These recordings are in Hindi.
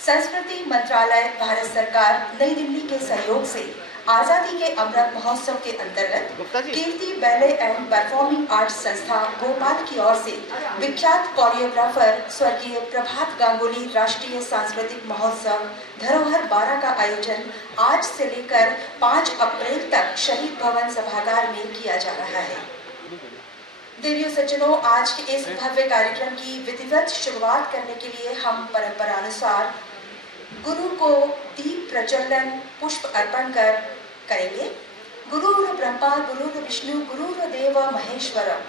संस्कृति मंत्रालय, भारत सरकार, नई दिल्ली के सहयोग से आजादी के अमृत महोत्सव के अंतर्गत कीर्ति बैले एंड परफॉर्मिंग आर्ट्स संस्था भोपाल की ओर से विख्यात कोरियोग्राफर स्वर्गीय प्रभात गांगुली राष्ट्रीय सांस्कृतिक महोत्सव धरोहर 12 का आयोजन आज से लेकर 5 अप्रैल तक शहीद भवन सभागार में किया जा रहा है। देवियों सज्जनों, आज के इस भव्य कार्यक्रम की विधिवत शुरुआत करने के लिए हम परंपरानुसार गुरु को दीप प्रज्वलन पुष्प अर्पण करेंगे। गुरुर ब्रह्मा गुरुर विष्णु गुरुर देव महेश्वरम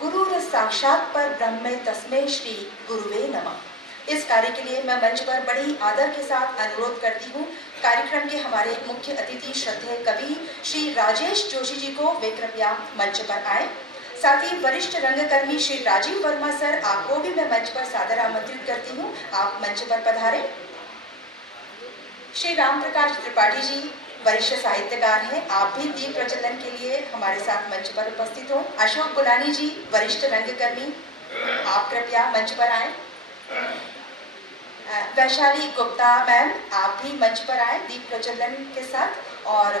गुरुर साक्षात पर ब्रह्मे तस्मै श्री गुरुवे नमः। इस कार्य के लिए मैं मंच पर बड़ी आदर के साथ अनुरोध करती हूँ कार्यक्रम के हमारे मुख्य अतिथि श्रद्धेय कवि श्री राजेश जोशी जी को वे कृपया मंच पर आए। साथ ही वरिष्ठ रंगकर्मी श्री राजीव वर्मा सर, आपको भी मैं मंच पर सादर आमंत्रित करती हूँ, आप मंच पर पधारें। श्री राम प्रकाश त्रिपाठी जी वरिष्ठ साहित्यकार हैं, आप भी दीप प्रज्वलन के लिए हमारे साथ मंच पर उपस्थित हो। अशोक गुलानी जी वरिष्ठ रंगकर्मी, आप कृपया मंच पर आए। वैशाली गुप्ता मैम, आप भी मंच पर आए दीप प्रज्वलन के साथ। और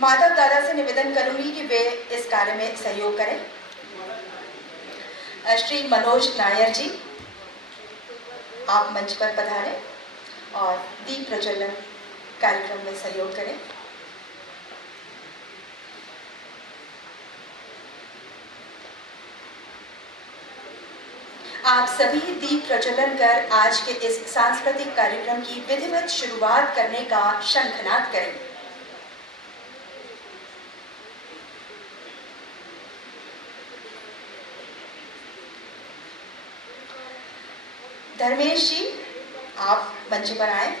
माधव दादा से निवेदन करूंगी कि वे इस कार्य में सहयोग करें। श्री मनोज नायर जी, आप मंच पर पधारें और दीप प्रज्वलन कार्यक्रम में सहयोग करें। आप सभी दीप प्रज्वलन कर आज के इस सांस्कृतिक कार्यक्रम की विधिवत शुरुआत करने का शंखनाद करें। धर्मेश जी, आप मंच पर आए।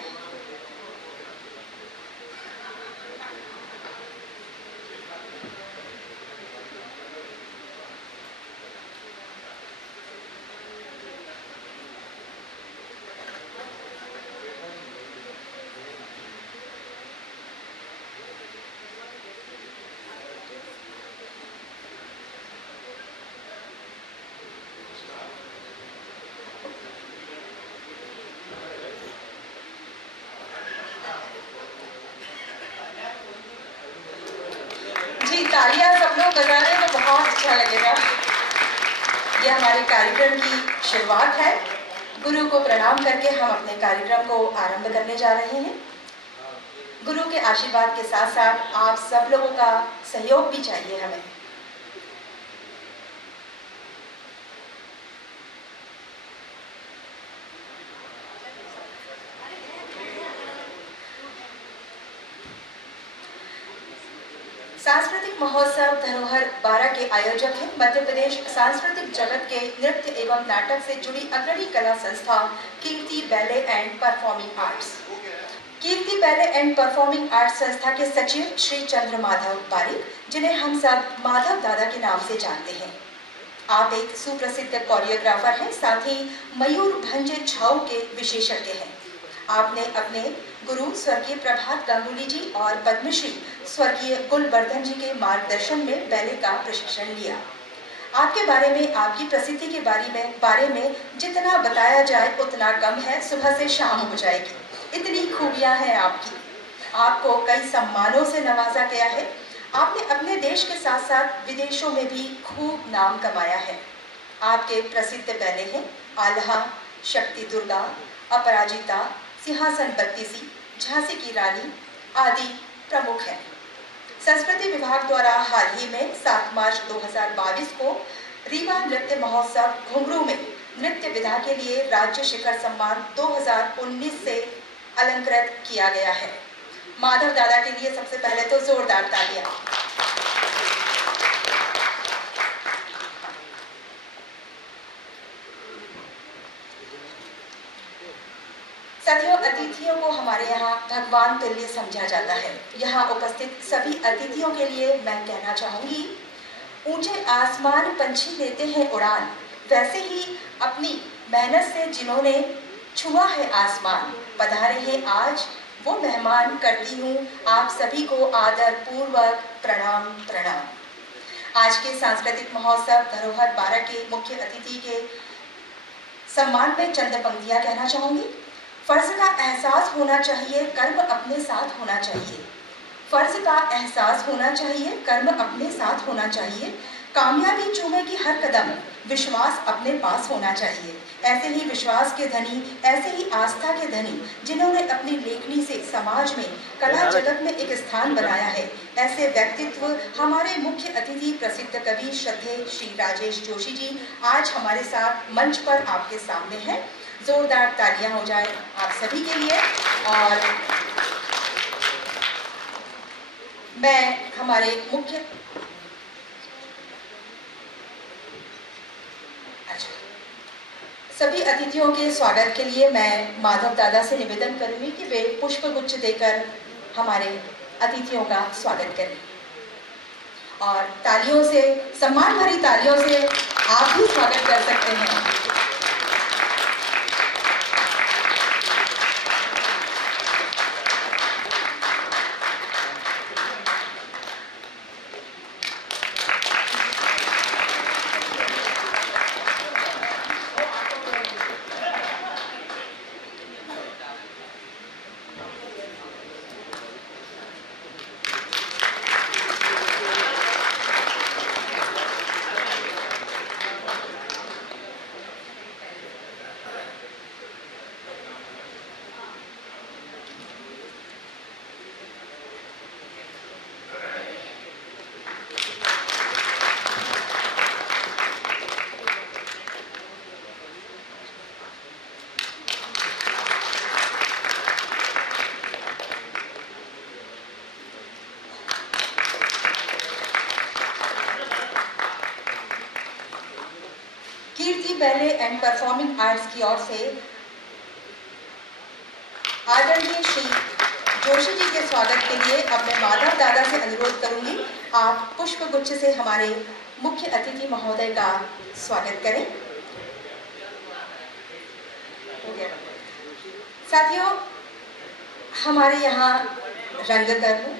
तालियां सब लोग बजा रहे हैं तो बहुत अच्छा लगेगा। ये हमारे कार्यक्रम की शुरुआत है। गुरु को प्रणाम करके हम अपने कार्यक्रम को आरंभ करने जा रहे हैं। गुरु के आशीर्वाद के साथ साथ आप सब लोगों का सहयोग भी चाहिए हमें। सांस्कृतिक महोत्सव धरोहर 12 के आयोजक हैं मध्य प्रदेश सांस्कृतिक जगत के नृत्य एवं नाटक से जुड़ी अग्रणी कला संस्था Kirti ballet and performing arts. Kirti ballet and performing arts संस्था के सचिव श्री चंद्र माधव पारिक, जिन्हें हम सब माधव दादा के नाम से जानते हैं। आप एक सुप्रसिद्ध कोरियोग्राफर हैं, साथ ही मयूर भंज छाऊ के विशेषज्ञ हैं। आपने अपने गुरु स्वर्गीय प्रभात गांगुली जी और पद्मश्री स्वर्गीय गुलवर्धन जी के मार्गदर्शन में बैले का प्रशिक्षण लिया। आपके बारे में, आपकी प्रसिद्धि के बारे में जितना बताया जाए उतना कम है, सुबह से शाम हो जाएगी। इतनी खूबियां हैं आपकी। आपको कई सम्मानों से नवाजा गया है। आपने अपने देश के साथ साथ विदेशों में भी खूब नाम कमाया है। आपके प्रसिद्ध बैले हैं आल्हा, शक्ति दुर्गा, अपराजिता, सिंहासन बत्तीसी, झांसी की रानी आदि प्रमुख हैं। संस्कृति विभाग द्वारा हाल ही में 7 मार्च 2022 को रीवा नृत्य महोत्सव घुंघरू में नृत्य विधा के लिए राज्य शिखर सम्मान 2019 से अलंकृत किया गया है। माधव दादा के लिए सबसे पहले तो जोरदार तालियां। साथियों, अतिथियों को हमारे यहाँ भगवान तुल्य समझा जाता है। यहाँ उपस्थित सभी अतिथियों के लिए मैं कहना चाहूँगी, ऊंचे आसमान पंछी लेते हैं उड़ान, वैसे ही अपनी मेहनत से जिन्होंने छुआ है आसमान, पधारे हैं आज वो मेहमान। करती हूँ आप सभी को आदर पूर्वक प्रणाम प्रणाम। आज के सांस्कृतिक महोत्सव धरोहर 12 के मुख्य अतिथि के सम्मान में चंद पंक्तियां कहना चाहूंगी। फर्ज का एहसास होना चाहिए, कर्म अपने साथ होना चाहिए। फर्ज का एहसास होना चाहिए, कर्म अपने साथ होना चाहिए। कामयाबी चूमेगी हर कदम, विश्वास अपने पास होना चाहिए। ऐसे ही विश्वास के धनी, ऐसे ही आस्था के धनी, जिन्होंने अपनी लेखनी से समाज में, कला जगत में एक स्थान बनाया है, ऐसे व्यक्तित्व हमारे मुख्य अतिथि प्रसिद्ध कवि श्रद्धेय श्री राजेश जोशी जी आज हमारे साथ मंच पर आपके सामने हैं। जोरदार तालियां हो जाए आप सभी के लिए। और मैं हमारे मुख्य सभी अतिथियों के स्वागत के लिए मैं माधव दादा से निवेदन करूंगी कि वे पुष्प गुच्छ देकर हमारे अतिथियों का स्वागत करें। और तालियों से, सम्मान भरी तालियों से आप भी स्वागत कर सकते हैं। कीर्ति बैले एंड परफॉर्मिंग आर्ट्स की ओर से आदरणीय श्री जोशी जी के स्वागत के लिए अब मैं माधव दादा से अनुरोध करूंगी, आप पुष्प गुच्छ से हमारे मुख्य अतिथि महोदय का स्वागत करें। साथियों, हमारे यहाँ रंगकर्म,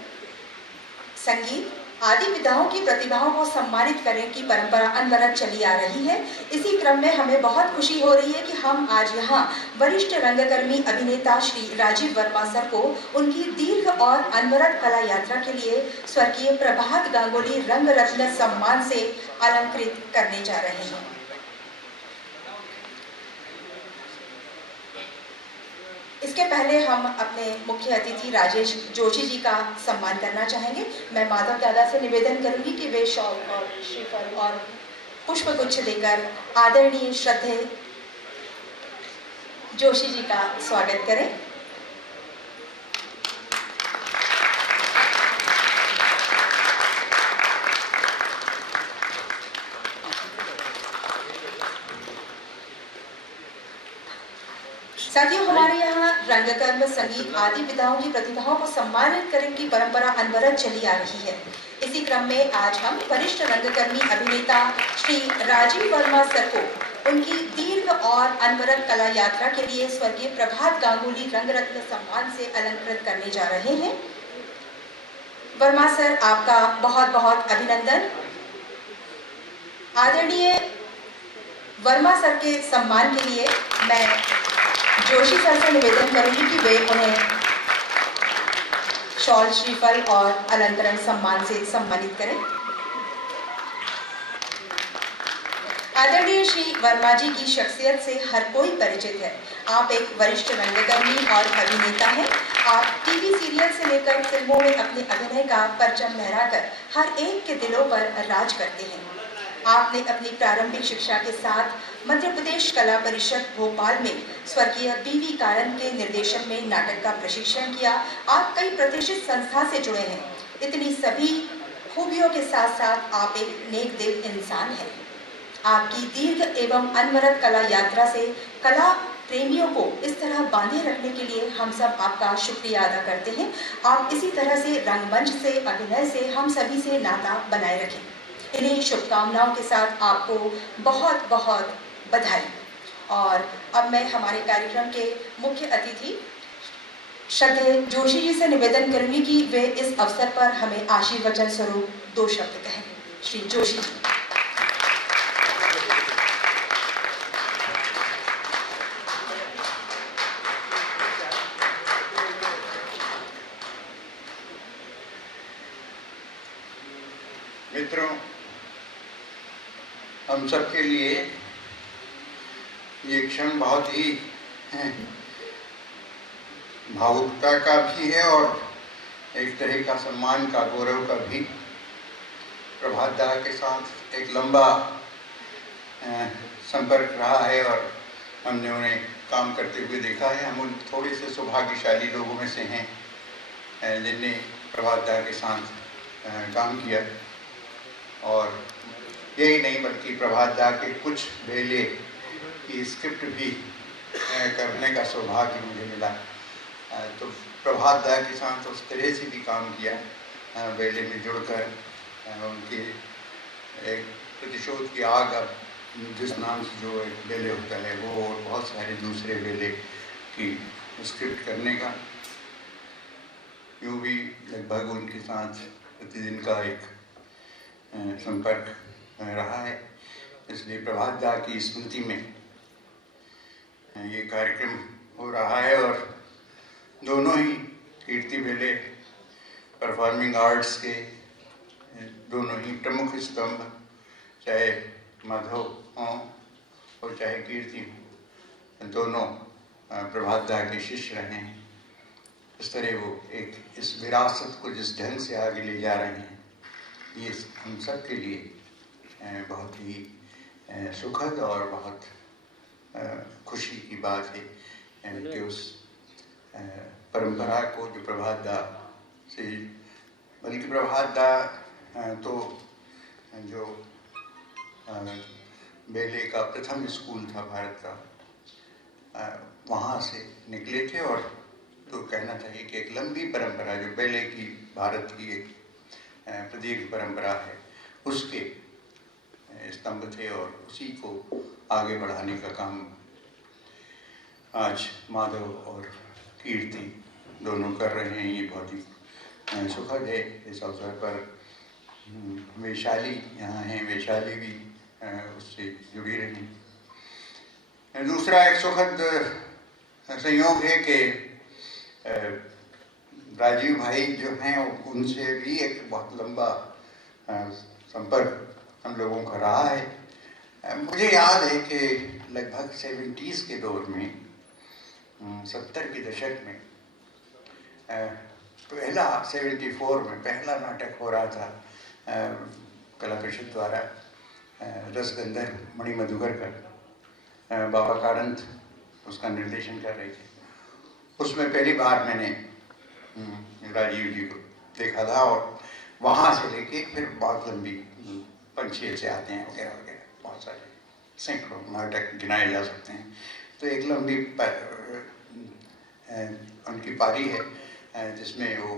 संगीत आदि विधाओं की प्रतिभाओं को सम्मानित करने की परंपरा अनवरत चली आ रही है। इसी क्रम में हमें बहुत खुशी हो रही है कि हम आज यहाँ वरिष्ठ रंगकर्मी अभिनेता श्री राजीव वर्मा सर को उनकी दीर्घ और अनवरत कला यात्रा के लिए स्वर्गीय प्रभात गांगुली रंग रत्न सम्मान से अलंकृत करने जा रहे हैं। इसके पहले हम अपने मुख्य अतिथि राजेश जोशी जी का सम्मान करना चाहेंगे। मैं माधव दादा से निवेदन करूंगी कि वे शॉल और श्रीफल और पुष्प गुच्छ देकर आदरणीय श्रद्धेय जोशी जी का स्वागत करें। साथियों, हमारे यहाँ रंगकर्म, संगीत आदि विधाओं की प्रतिभाओं को सम्मानित करने की परंपरा अनवरत चली आ रही है। इसी क्रम में आज हम वरिष्ठ रंगकर्मी अभिनेता श्री राजीव वर्मा सर को उनकी दीर्घ और अनवरत कला यात्रा के लिए स्वर्गीय प्रभात गांगुली रंग रत्न सम्मान से अलंकृत करने जा रहे हैं। वर्मा सर, आपका बहुत बहुत अभिनंदन। आदरणीय वर्मा सर के सम्मान के लिए मैं जोशी सर से निवेदन करूंगी कि वे उन्हें शॉल, श्रीफल और अलंकरण सम्मान से सम्मानित करें। आदरणीय श्री वर्मा जी की शख्सियत से हर कोई परिचित है। आप एक वरिष्ठ रंगकर्मी और अभिनेता हैं। आप टीवी सीरियल से लेकर फिल्मों में अपने अभिनय का परचम लहराकर हर एक के दिलों पर राज करते हैं। आपने अपनी प्रारंभिक शिक्षा के साथ मध्य प्रदेश कला परिषद भोपाल में स्वर्गीय बी.वी. कारन के निर्देशन में नाटक का प्रशिक्षण किया। आप कई प्रतिष्ठित संस्था से जुड़े हैं। इतनी सभी खूबियों के साथ साथ आप एक नेक दिल इंसान हैं। आपकी दीर्घ एवं अनवरत कला यात्रा से कला प्रेमियों को इस तरह बांधे रखने के लिए हम सब आपका शुक्रिया अदा करते हैं। आप इसी तरह से रंगमंच से, अभिनय से हम सभी से नाता बनाए रखें। इन्हीं शुभकामनाओं के साथ आपको बहुत बहुत बधाई। और अब मैं हमारे कार्यक्रम के मुख्य अतिथि श्रद्धेय जोशी जी से निवेदन करूंगी कि वे इस अवसर पर हमें आशीर्वचन स्वरूप 2 शब्द कहें। श्री जोशी जी। मित्रों, हम सबके लिए ये क्षण बहुत ही भावुकता का भी है और एक तरह का सम्मान का, गौरव का भी। प्रभात दा के साथ एक लंबा संपर्क रहा है और हमने उन्हें काम करते हुए देखा है। हम उन थोड़े से सौभाग्यशाली लोगों में से हैं जिनने प्रभात दा के साथ काम किया। और यही नहीं बल्कि प्रभात दा के कुछ बेले की स्क्रिप्ट भी करने का सौभाग्य मुझे मिला। तो प्रभात दा के साथ उस तरह से भी काम किया, बेले में जुड़कर उनके एक प्रतिशोध की आग, अब जिस नाम से जो एक बेले होता है वो, और बहुत सारे दूसरे बेले की स्क्रिप्ट करने का, यूँ भी लगभग उनके साथ प्रतिदिन का एक संपर्क रहा है। इसलिए प्रभात दा की स्मृति में ये कार्यक्रम हो रहा है। और दोनों ही कीर्ति बेले परफॉर्मिंग आर्ट्स के दोनों ही प्रमुख स्तंभ, चाहे माधव हों और चाहे कीर्ति हो, दोनों प्रभात दा के शिष्य रहे हैं। इस तरह वो एक इस विरासत को जिस ढंग से आगे ले जा रहे हैं, ये हम सब के लिए बहुत ही सुखद और बहुत खुशी की बात है कि उस परंपरा को जो प्रभात दा से, बल्कि प्रभात दा तो जो बेले का प्रथम स्कूल था भारत का, वहाँ से निकले थे। और तो कहना चाहिए कि एक लंबी परंपरा जो बेले की, भारत की एक प्रदीर्घ परंपरा है, उसके स्तंभ थे और उसी को आगे बढ़ाने का काम आज माधव और कीर्ति दोनों कर रहे हैं। ये बहुत ही सुखद है। इस अवसर पर वैशाली यहाँ हैं, वैशाली भी उससे जुड़ी रही। दूसरा एक सुखद संयोग है कि राजीव भाई जो हैं उनसे भी एक बहुत लंबा संपर्क हम लोगों का रहा है। मुझे याद है कि लगभग 70s के दौर में, 70 के दशक में, पहला 74 में पहला नाटक हो रहा था कला परिषद द्वारा, रसगंधर्व मणि मधुकर का। बाबा कारंत उसका निर्देशन कर रहे थे। उसमें पहली बार मैंने राजीव जी को देखा था और वहाँ से लेके फिर बहुत लंबी, पंछी से आते हैं वगैरह वगैरह, बहुत सारे सैकड़ों नाटक गिनाए जा सकते हैं। तो एक लंबी उनकी पारी है जिसमें वो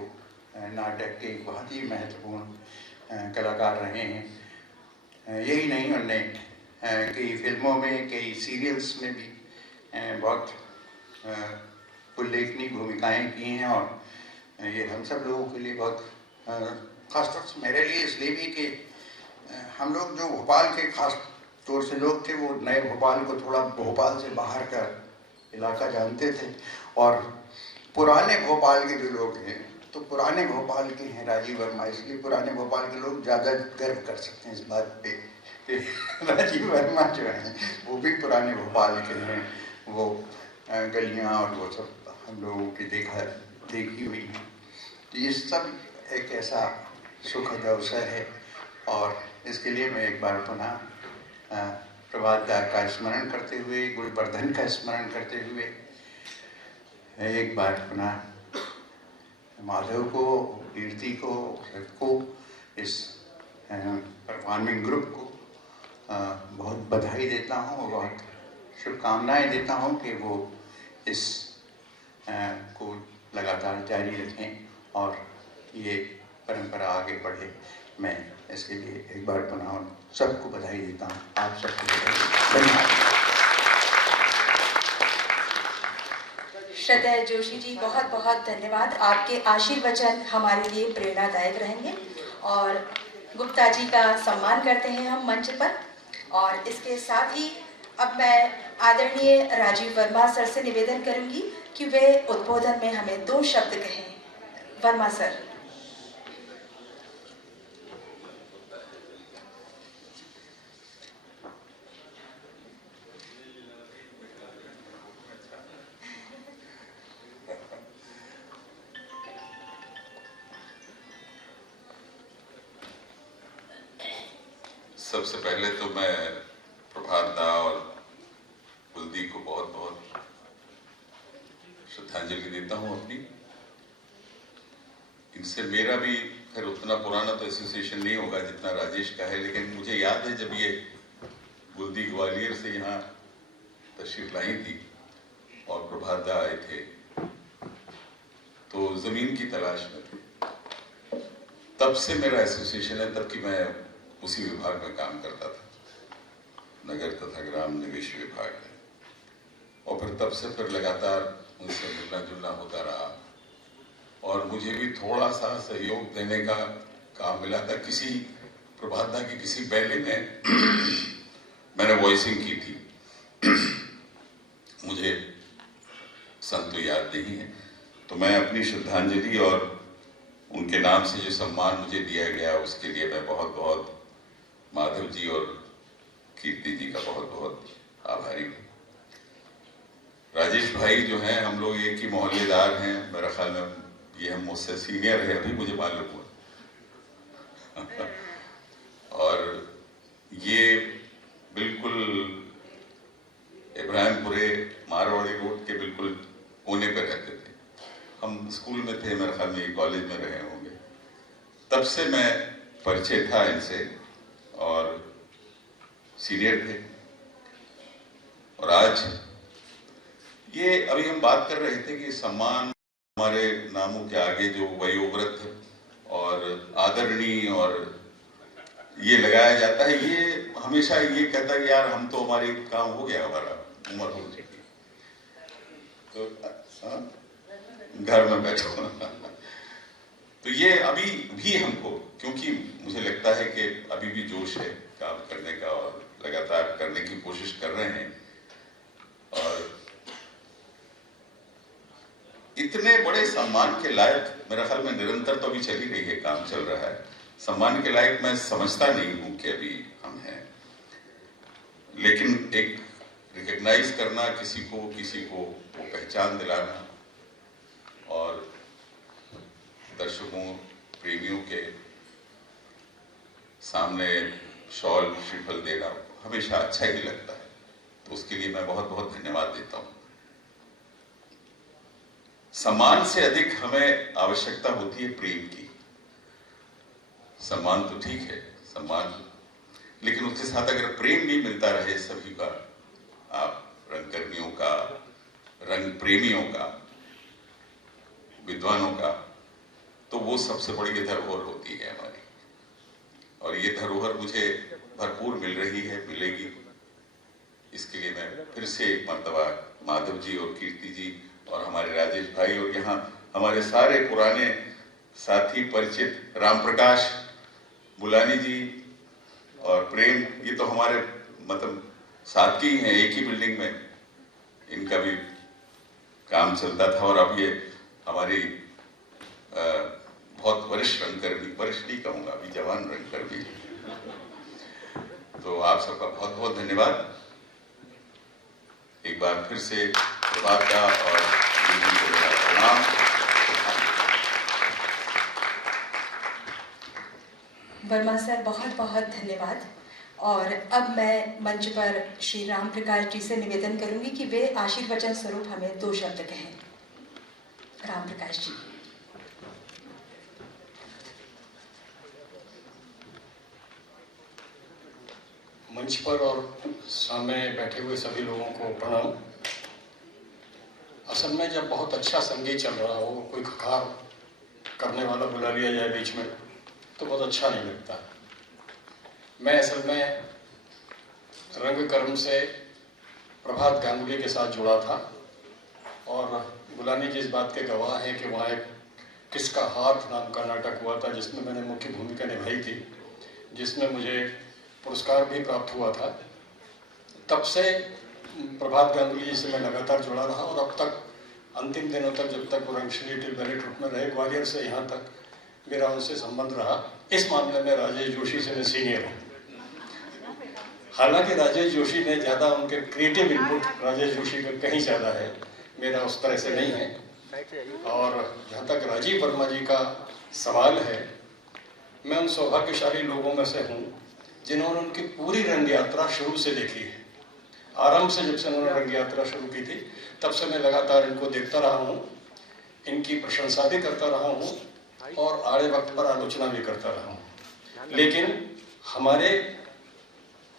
नाटक के एक बहुत ही महत्वपूर्ण कलाकार रहे हैं। यही नहीं, उन्होंने कई फिल्मों में, कई सीरियल्स में भी बहुत उल्लेखनीय भूमिकाएं की हैं। और ये हम सब लोगों के लिए बहुत, खासतौर से मेरे लिए इसलिए भी कि हम लोग जो भोपाल के खास तौर से लोग थे, वो नए भोपाल को थोड़ा भोपाल से बाहर का इलाका जानते थे। और पुराने भोपाल के जो लोग हैं, तो पुराने भोपाल के हैं राजीव वर्मा, इसलिए पुराने भोपाल के लोग ज़्यादा गर्व कर सकते हैं इस बात पे कि राजीव वर्मा जो हैं वो भी पुराने भोपाल के हैं। वो गलियाँ और वो सब हम लोगों की देखी हुई हैं। तो ये सब एक ऐसा सुखद अवसर है और इसके लिए मैं एक बार पुनः प्रभात दा का स्मरण करते हुए, गुणवर्धन का स्मरण करते हुए, एक बार पुनः माधव को, कीर्ति को, इस परफॉर्मिंग ग्रुप को बहुत बधाई देता हूँ और बहुत शुभकामनाएं देता हूं कि वो इस को लगातार जारी रखें और ये परंपरा आगे बढ़े। मैं इसके लिए एक बार पुनः सबको बधाई देता हूं। आप सबको धन्यवाद। श्रद्धेय जोशी जी, बहुत बहुत धन्यवाद। आपके आशीर्वचन हमारे लिए प्रेरणादायक रहेंगे। और गुप्ता जी का सम्मान करते हैं हम मंच पर। और इसके साथ ही अब मैं आदरणीय राजीव वर्मा सर से निवेदन करूंगी कि वे उद्बोधन में हमें 2 शब्द कहें। वर्मा सर। सबसे पहले तो मैं प्रभात दा और कुलदी को बहुत बहुत श्रद्धांजलि देता हूं अपनी। इनसे मेरा भी खैर उतना पुराना तो एसोसिएशन नहीं होगा जितना राजेश का है, लेकिन मुझे याद है जब ये कुलदी ग्वालियर से यहाँ तशरीफ लाई थी और प्रभात दा आए थे तो जमीन की तलाश में थे। तब से मेरा एसोसिएशन है, तब कि मैं उसी विभाग में काम करता था, नगर तथा ग्राम निवेश विभाग में। और फिर तब से फिर लगातार उनसे मिलना जुलना होता रहा और मुझे भी थोड़ा सा सहयोग देने का काम मिला था। किसी प्रभात दा की किसी बैले में मैंने वॉइसिंग की थी, मुझे सन तो याद नहीं है। तो मैं अपनी श्रद्धांजलि और उनके नाम से जो सम्मान मुझे दिया गया उसके लिए मैं बहुत बहुत माधव जी और कीर्ति जी का बहुत बहुत आभारी हूँ। राजेश भाई जो हैं, हम लोग एक ही मोहल्लेदार हैं, मेरा ख्याल में ये हम मुझसे सीनियर है, अभी मुझे मालूम हुआ। और ये बिल्कुल इब्राहिमपुरे मारवाड़ी रोड के बिल्कुल कोने पर रहते थे। हम स्कूल में थे, मेरे ख्याल में कॉलेज में रहे होंगे। तब से मैं परिचय था इनसे और सीनियर थे। और आज ये अभी हम बात कर रहे थे कि सम्मान हमारे नामों के आगे जो वयोवृद्ध और आदरणीय और ये लगाया जाता है, ये हमेशा ये कहता है कि यार हम तो हमारे काम हो गया, हमारा उम्र हो चुकी, तो घर में बैठो। तो ये अभी भी हमको, क्योंकि मुझे लगता है कि अभी भी जोश है काम करने का और लगातार करने की कोशिश कर रहे हैं। और इतने बड़े सम्मान के लायक मेरा ख्याल में निरंतर तो अभी चल ही रही है, काम चल रहा है। सम्मान के लायक मैं समझता नहीं हूं कि अभी हम हैं, लेकिन एक रिकॉग्नाइज करना किसी को वो पहचान दिलाना और दर्शकों प्रेमियों के सामने शॉल श्रीफल देना हमेशा अच्छा ही लगता है। तो उसके लिए मैं बहुत बहुत धन्यवाद देता हूं। सम्मान से अधिक हमें आवश्यकता होती है प्रेम की। सम्मान तो ठीक है, सम्मान, लेकिन उसके साथ अगर प्रेम भी मिलता रहे सभी का, आप रंगकर्मियों का, रंग प्रेमियों का, विद्वानों का, तो वो सबसे बड़ी धरोहर होती है हमारी। और ये धरोहर मुझे भरपूर मिल रही है, मिलेगी। इसके लिए मैं फिर से एक मर्तबा माधव जी और कीर्ति जी और हमारे राजेश भाई और यहाँ हमारे सारे पुराने साथी परिचित राम प्रकाश बुलानी जी और प्रेम, ये तो हमारे मतलब साथ ही हैं, एक ही बिल्डिंग में इनका भी काम चलता था। और अब ये हमारी बहुत वरिष्ठ रंगकर भी, वरिष्ठ नहीं कहूँगा, अभी जवान रंगकर भी। तो आप सबका बहुत बहुत धन्यवाद। एक बार फिर से प्रभात का और प्रणाम। वर्मा सर, बहुत बहुत धन्यवाद। और अब मैं मंच पर श्री राम प्रकाश जी से निवेदन करूंगी कि वे आशीर्वचन स्वरूप हमें 2 शब्द कहें। राम प्रकाश जी। मंच पर और सामने बैठे हुए सभी लोगों को प्रणाम। असल में जब बहुत अच्छा संगीत चल रहा हो, कोई खखार करने वाला बुला लिया जाए बीच में, तो बहुत अच्छा नहीं लगता। मैं असल में रंगकर्म से प्रभात गांगुली के साथ जुड़ा था और बुलानी जी इस बात के गवाह हैं कि वहाँ एक किसका हाथ नाम का नाटक हुआ था जिसमें मैंने मुख्य भूमिका निभाई थी, जिसमें मुझे पुरस्कार भी प्राप्त हुआ था। तब से प्रभात गांगुली जी से मैं लगातार जुड़ा रहा और अब तक अंतिम दिनों तक, जब तक वो रंगशैली टिल बैले ट्रुप में रहे, ग्वालियर से यहाँ तक मेरा उनसे संबंध रहा। इस मामले में राजेश जोशी से मैं सीनियर हूँ। हालांकि राजेश जोशी ने ज़्यादा, उनके क्रिएटिव इनपुट राजेश जोशी का कहीं ज़्यादा है, मेरा उस तरह से नहीं है। और जहाँ तक राजीव वर्मा जी का सवाल है, मैं उन सौभाग्यशाली लोगों में से हूँ जिन्होंने उनकी पूरी रंग यात्रा शुरू से देखी है। आरंभ से जब से उन्होंने रंग यात्रा शुरू की थी तब से मैं लगातार इनको देखता रहा हूँ, इनकी प्रशंसा भी करता रहा हूँ और आड़े वक्त पर आलोचना भी करता रहा हूँ। लेकिन हमारे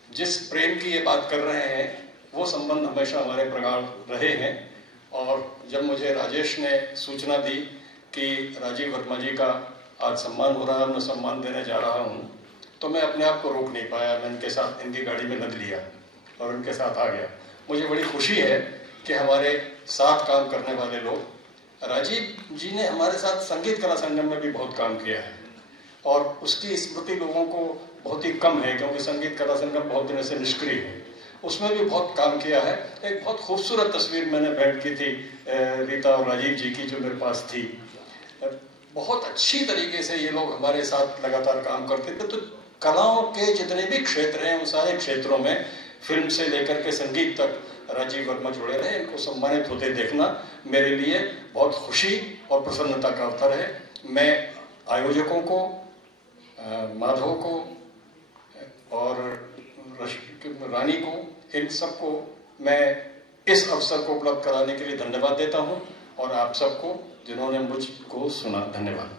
जिस प्रेम की ये बात कर रहे हैं वो संबंध हमेशा हमारे प्रगाढ़ रहे हैं। और जब मुझे राजेश ने सूचना दी कि राजीव वर्मा जी का आज सम्मान हो रहा है, मैं सम्मान देने जा रहा हूँ, तो मैं अपने आप को रोक नहीं पाया। मैं इनके साथ इनकी गाड़ी में लद लिया और उनके साथ आ गया। मुझे बड़ी खुशी है कि हमारे साथ काम करने वाले लोग, राजीव जी ने हमारे साथ संगीत कला संगम में भी बहुत काम किया है और उसकी स्मृति लोगों को बहुत ही कम है क्योंकि संगीत कला संगम बहुत दिनों से निष्क्रिय है। उसमें भी बहुत काम किया है। एक बहुत खूबसूरत तस्वीर मैंने भेंट की थी रीता और राजीव जी की, जो मेरे पास थी। बहुत अच्छी तरीके से ये लोग हमारे साथ लगातार काम करते थे। तो कलाओं के जितने भी क्षेत्र हैं उन सारे क्षेत्रों में, फिल्म से लेकर के संगीत तक, राजीव वर्मा जुड़े रहे। इनको सम्मानित होते देखना मेरे लिए बहुत खुशी और प्रसन्नता का अवसर है। मैं आयोजकों को, माधव को और रानी को, इन सबको मैं इस अवसर को उपलब्ध कराने के लिए धन्यवाद देता हूं और आप सबको जिन्होंने मुझको सुना, धन्यवाद।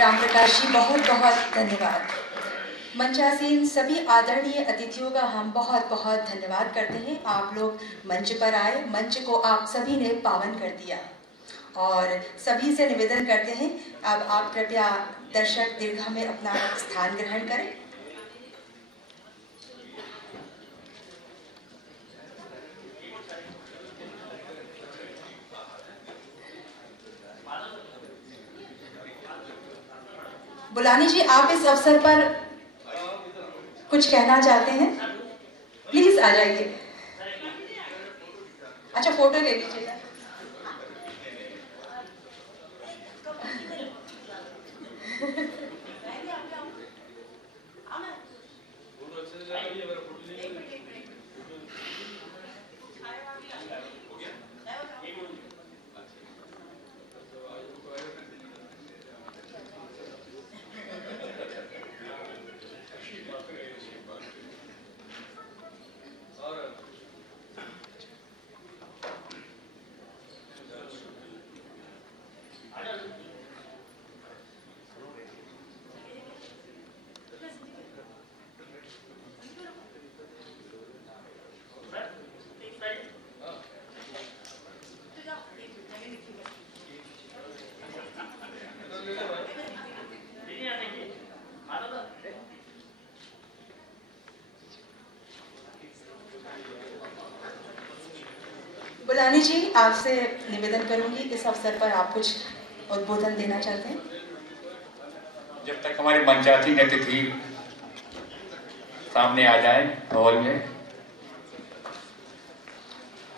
राम प्रकाश जी, बहुत बहुत धन्यवाद। मंचासीन सभी आदरणीय अतिथियों का हम बहुत बहुत धन्यवाद करते हैं। आप लोग मंच पर आए, मंच को आप सभी ने पावन कर दिया और सभी से निवेदन करते हैं अब आप कृपया दर्शक दीर्घा में अपना स्थान ग्रहण करें। बुलानी जी, आप इस अवसर पर कुछ कहना चाहते हैं? प्लीज आ जाइए। अच्छा, फोटो ले लीजिएगा। बुलानी जी, आपसे निवेदन करूंगी, इस अवसर पर आप कुछ उद्बोधन देना चाहते हैं? जब तक हमारी मंचासीन अतिथि सामने आ जाए हॉल में,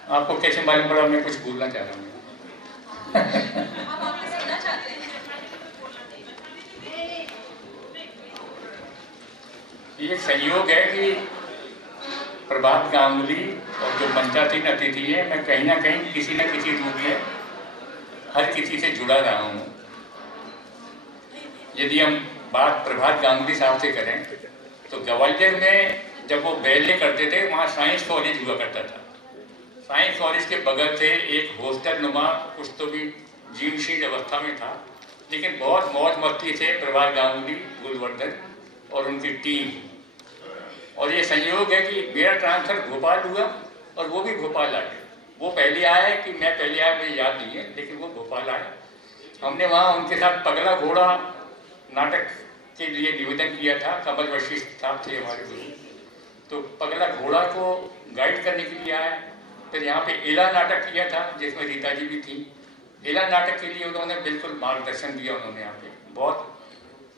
आपको कैसे मालूम पड़ा मैं कुछ बोलना चाह रहा हूँ? ये संयोग है कि प्रभात गांगुली और जो मंचासीन अतिथि है, मैं कहीं ना कहीं किसी न किसी रूप में हर किसी से जुड़ा रहा हूँ। यदि हम बात प्रभात गांगुली साहब से करें तो ग्वालियर में जब वो बैले करते थे वहाँ साइंस कॉलेज हुआ करता था। साइंस कॉलेज के बगल से एक हॉस्टल नुमा, कुछ तो भी जीर्णशील अवस्था में था, लेकिन बहुत मौज मस्ती से प्रभात गांगुली, गुलवर्धन और उनकी टीम, और ये संयोग है कि मेरा ट्रांसफर भोपाल हुआ और वो भी भोपाल आ गए। वो पहले आया है कि मैं पहले आया, मुझे याद नहीं है, लेकिन वो भोपाल आया। हमने वहाँ उनके साथ पगला घोड़ा नाटक के लिए निवेदन किया था। कमल वशिष्ठ साहब थे हमारे गुरु, तो पगला घोड़ा को गाइड करने के लिए आया। फिर यहाँ पे एला नाटक किया था जिसमें रीता जी भी थी। एला नाटक के लिए उन्होंने बिल्कुल मार्गदर्शन दिया। उन्होंने यहाँ पे बहुत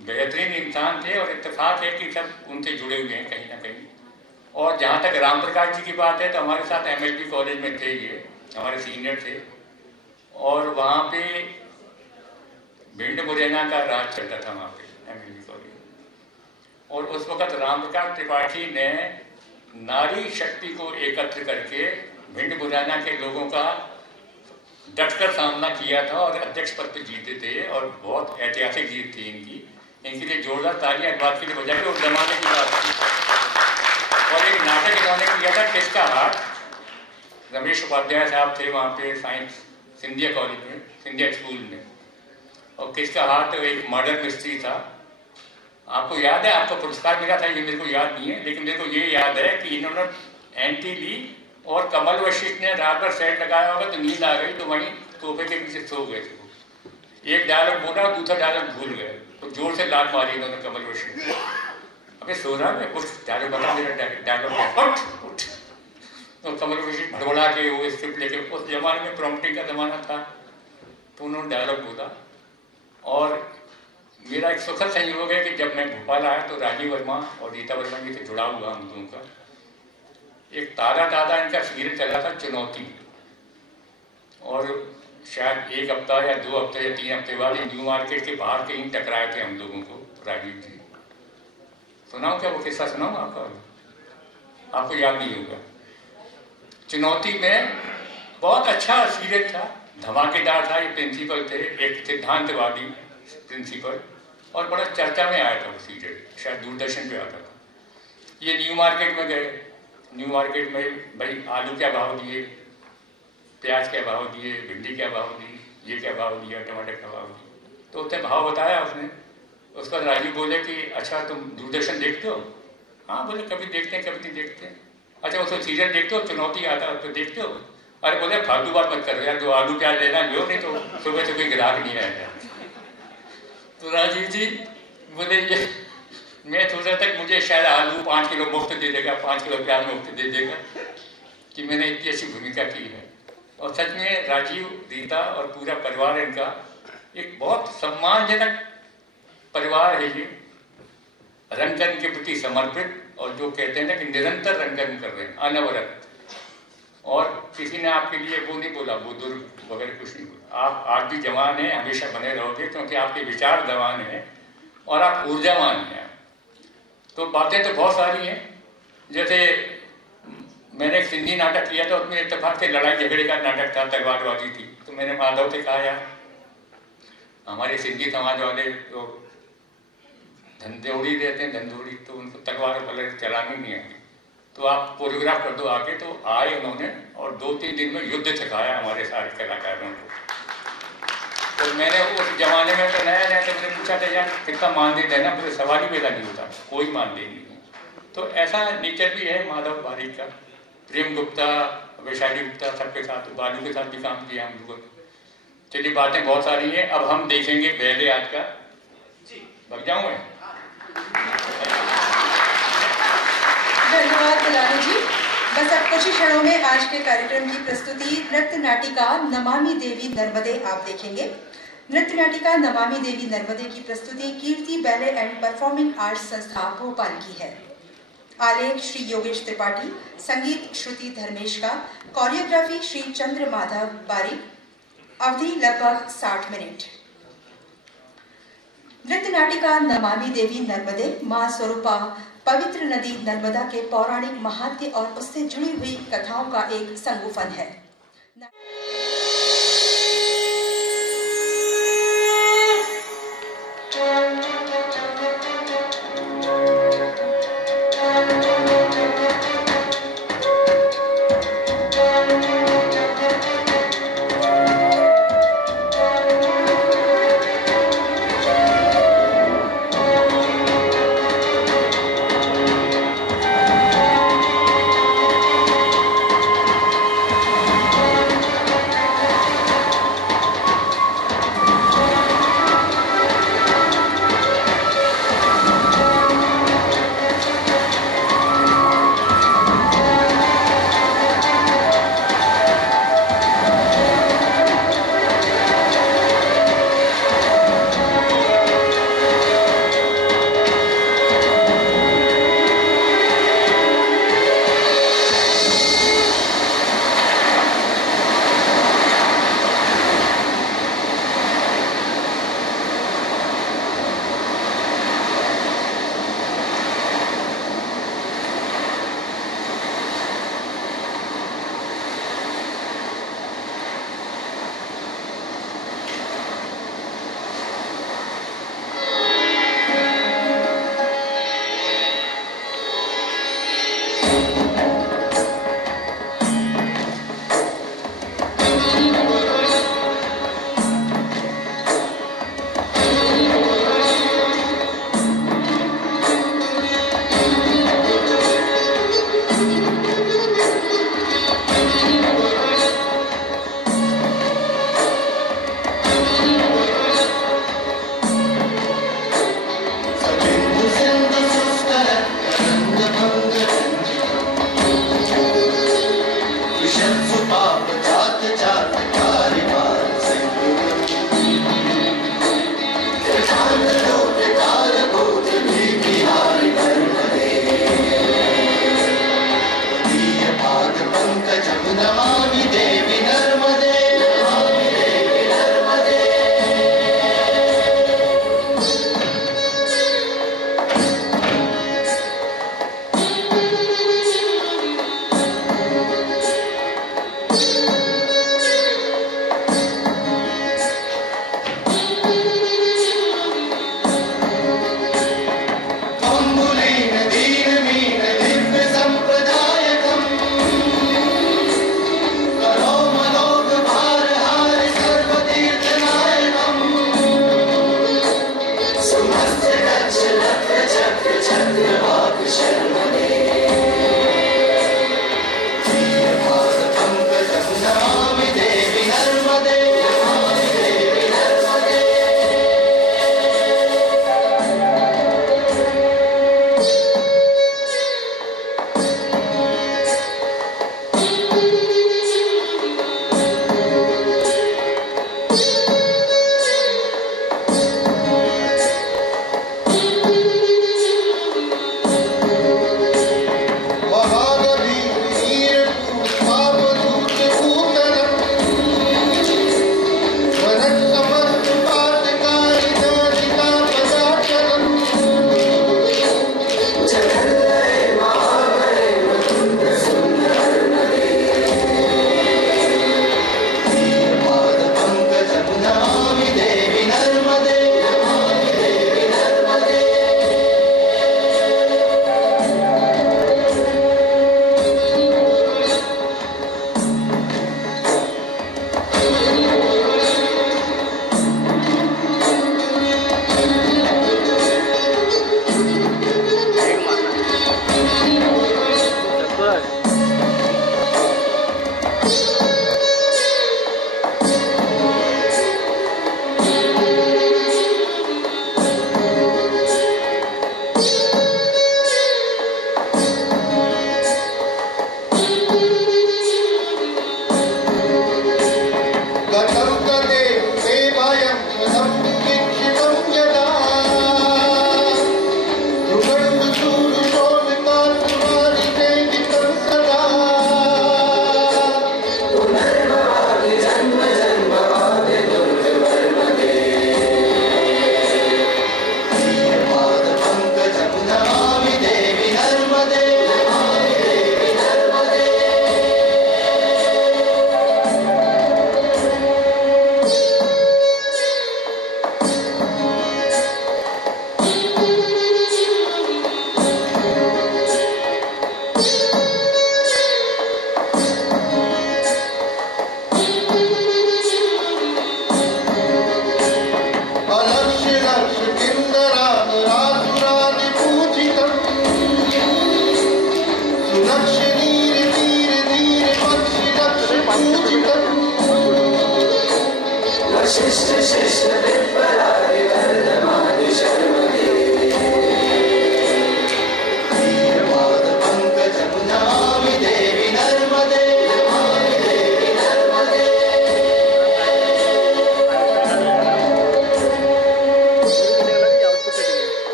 बेहतरीन इंसान थे और इत्तेफाक है कि सब उनसे जुड़े हुए हैं कहीं ना कहीं। और जहाँ तक राम प्रकाश जी की बात है तो हमारे साथ MLB कॉलेज में थे, ये हमारे सीनियर थे, और वहाँ पे भिंड मुरैना का राज चलता था वहाँ पे MLB कॉलेज में। और उस वक्त राम प्रकाश त्रिपाठी ने नारी शक्ति को एकत्र करके भिंड मुरैना के लोगों का डटकर सामना किया था और अध्यक्ष पद पर जीते थे, और बहुत ऐतिहासिक जीत थी इनके लिए जोरदार तालियां इस बात के लिए बजाई। उस जमाने की बात थी। और एक नाटक इन्होंने किया था किसका हाथ, रमेश उपाध्याय साहब थे वहाँ पे साइंस सिंधिया कॉलेज में, सिंधिया स्कूल में, और किसका हाथ एक मर्डर मिस्ट्री था। आपको याद है, आपको पुरस्कार मिला था, ये मेरे को याद नहीं है, लेकिन मेरे को ये याद है कि इन्होंने एंट्री ली और कमल वशिष्ठ ने रात भर सेट लगाया होगा तो नींद आ गई, तो वहीं तोहफे के पीछे सो गए थे। एक डायलॉग बोला, दूसरा डायलॉग भूल गए, तो जोर से लात मारी इन्होंने कमल वशिष्ठ। अबे सो रहा है, कुछ डायलॉग बता, मेरा डायलॉग उठ। तो कमल वशिष्ठ भड़बड़ा के वो स्क्रिप्ट लेके, उस जमाने में प्रॉम्प्टिंग का जमाना था, तो उन्होंने डायलॉग बोला। और मेरा एक सुखद संयोग है कि जब मैं भोपाल आया तो राजीव वर्मा और रीता वर्मा जी से जुड़ा हुआ हम दोनों का एक तारा दादा इनका सीरियल चला था चुनौती, और शायद 1 हफ्ता या 2 हफ्ते या 3 हफ्ते बाद न्यू मार्केट के बाहर कहीं टकराए थे हम लोगों को राजीव जी। सुनाऊं क्या वो किस्सा, सुनाऊं आपको याद नहीं होगा। चुनौती में बहुत अच्छा सीरियल था, धमाकेदार था। ये प्रिंसिपल थे, एक सिद्धांतवादी प्रिंसिपल, और बड़ा चर्चा में आया था वो सीरियल, शायद दूरदर्शन पे आता था। ये न्यू मार्केट में गए, न्यू मार्केट में भाई आलू क्या भाव दिए, प्याज क्या भाव दिए, भिंडी क्या भाव दी, ये क्या भाव दिया, टमाटर क्या भाव दिए, तो उसने भाव बताया उसने। उसका राजीव बोले कि अच्छा तुम दूरदर्शन देखते हो? हाँ बोले कभी देखते हैं कभी नहीं देखते। अच्छा उसको सीरियल देखते हो, चुनौती आता है तो देखते हो? अरे बोले फालतू बात मत करो यार, जो आलू प्याज लेना लो, नहीं तो सुबह से कोई ग्राहक नहीं आएगा। तो राजीव जी बोले ये मैं सोचा तक मुझे शायद आलू 5 किलो मुफ्त दे देगा, 5 किलो प्याज मुफ्त दे देगा, कि मैंने इतनी अच्छी भूमिका की है। और सच में राजीव, रीता और पूरा परिवार इनका एक बहुत सम्मानजनक परिवार है। ये रंगकर्म के प्रति समर्पित, और जो कहते हैं ना कि निरंतर रंगकर्म कर रहे हैं, अनवरत। और किसी ने आपके लिए वो नहीं बोला, बुजुर्ग वगैरह कुछ नहीं बोला। आप आज भी जवान हैं, हमेशा बने रहोगे, क्योंकि आपके विचार जवान हैं और आप ऊर्जावान हैं। तो बातें तो बहुत सारी हैं। जैसे मैंने एक सिंधी नाटक किया था, उसमें इत्तेफाक से लड़ाई झगड़े का नाटक था, तलवारबाजी थी। तो मैंने माधव से कहा यार हमारे सिंधी समाज वाले तो धंधोड़ी रहते हैं, धंधोड़ी, तो उनको तलवार पलट चलानी नहीं आती, तो आप कोरियोग्राफ कर दो आगे। तो आए उन्होंने और 2-3 दिन में युद्ध सिखाया हमारे सारे कलाकारों को। तो मैंने उस जमाने में तो नया तो मैंने पूछा था यार कितना मानदेय देना, मुझे सवाल ही पैदा नहीं होता, कोई मानदेय नहीं है। तो ऐसा नेचर भी है माधव बारीक का। प्रेम गुप्ता, वैशाली गुप्ता सबके साथ, बालू के साथ भी काम किया हम लोगों ने। चलिए बातें बहुत सारी हैं, अब हम देखेंगे पहले आज का। लग जाऊँ मैं? धन्यवाद दिलानी जी। बस अब कुछ ही क्षणों में आज के कार्यक्रम की प्रस्तुति नृत्य नाटिका नमामि देवी नर्मदे आप देखेंगे। नृत्य नाटिका नमामि देवी नर्मदे की प्रस्तुति कीर्ति बैले एंड परफॉर्मिंग आर्ट्स संस्था भोपाल की है। आलेख श्री योगेश त्रिपाठी, संगीत श्रुति धर्मेश का, कोरियोग्राफी श्री चंद्र माधव बारीक, अवधि लगभग 60 मिनट। नृत्य नाटिका नमामि देवी नर्मदे मां स्वरूपा पवित्र नदी नर्मदा के पौराणिक महात्म्य और उससे जुड़ी हुई कथाओं का एक संगोपन है।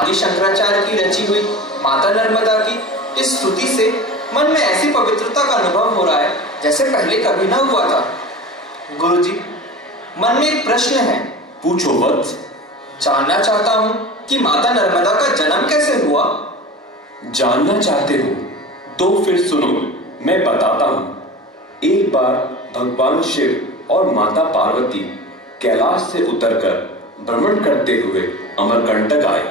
आदि शंकराचार्य की रची हुई माता नर्मदा की इस स्तुति से मन में ऐसी पवित्रता का अनुभव हो रहा है जैसे पहले कभी न हुआ था। गुरुजी, मन में एक प्रश्न है। पूछो वत्स। जानना चाहता हूँ कि माता नर्मदा का जन्म कैसे हुआ। जानना चाहते हो तो फिर सुनो, मैं बताता हूँ। एक बार भगवान शिव और माता पार्वती कैलाश से उतरकर भ्रमण करते हुए अमरकंटक आए।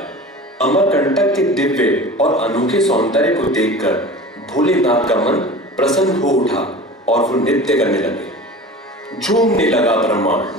अमरकंटक के दिव्य और अनोखे सौंदर्य को देखकर भोलेनाथ का मन प्रसन्न हो उठा और वो नृत्य करने लगे। झूमने लगा ब्रह्मांड।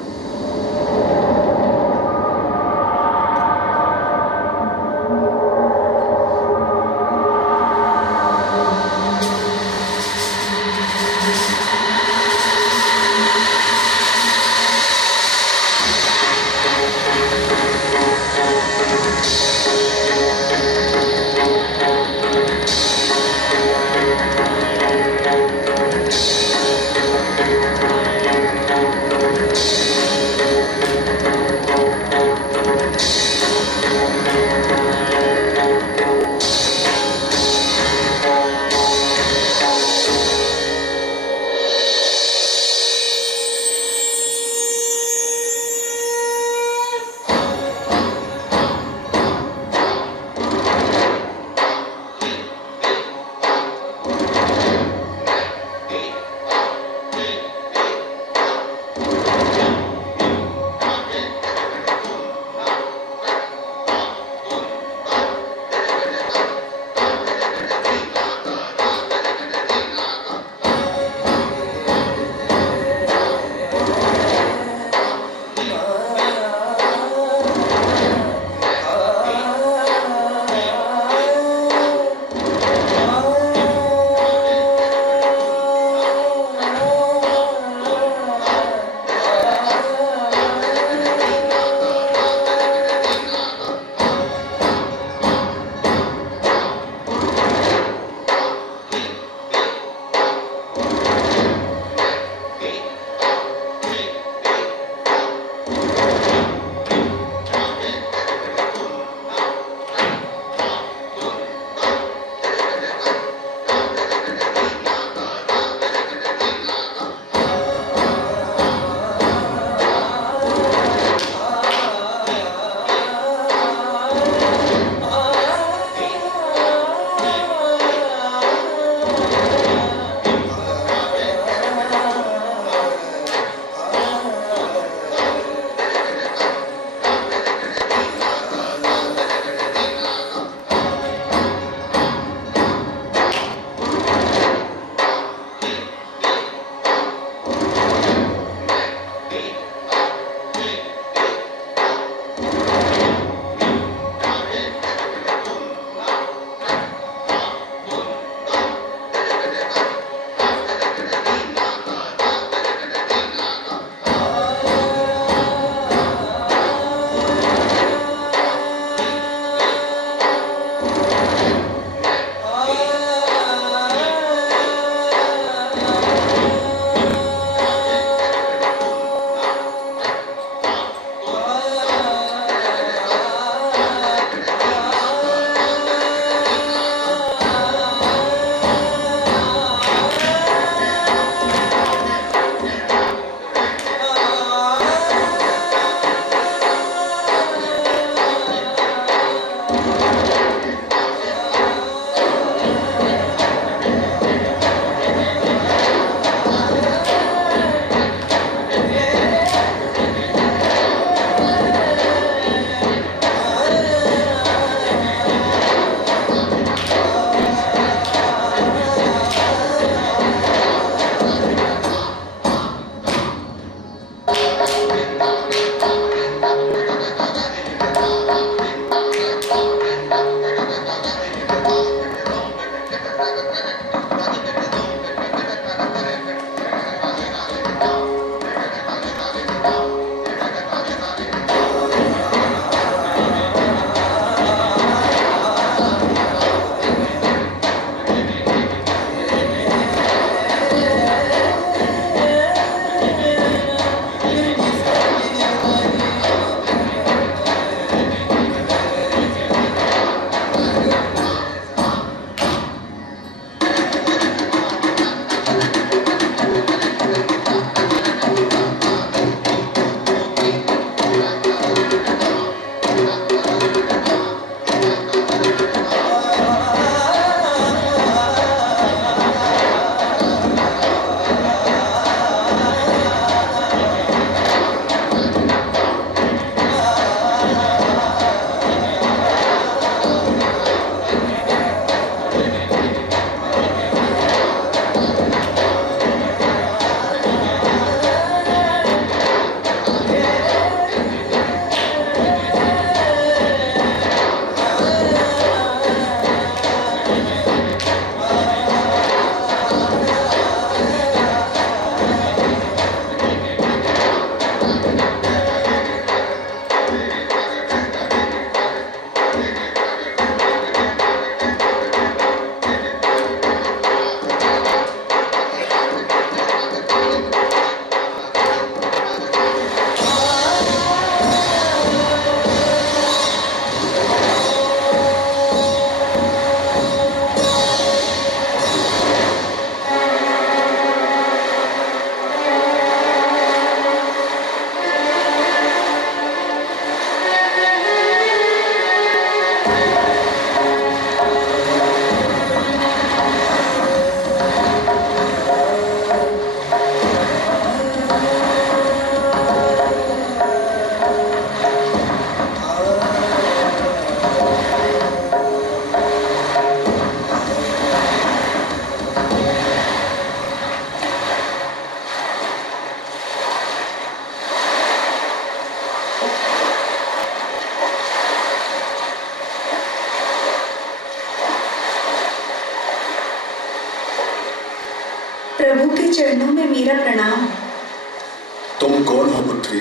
तुम कौन हो पुत्री?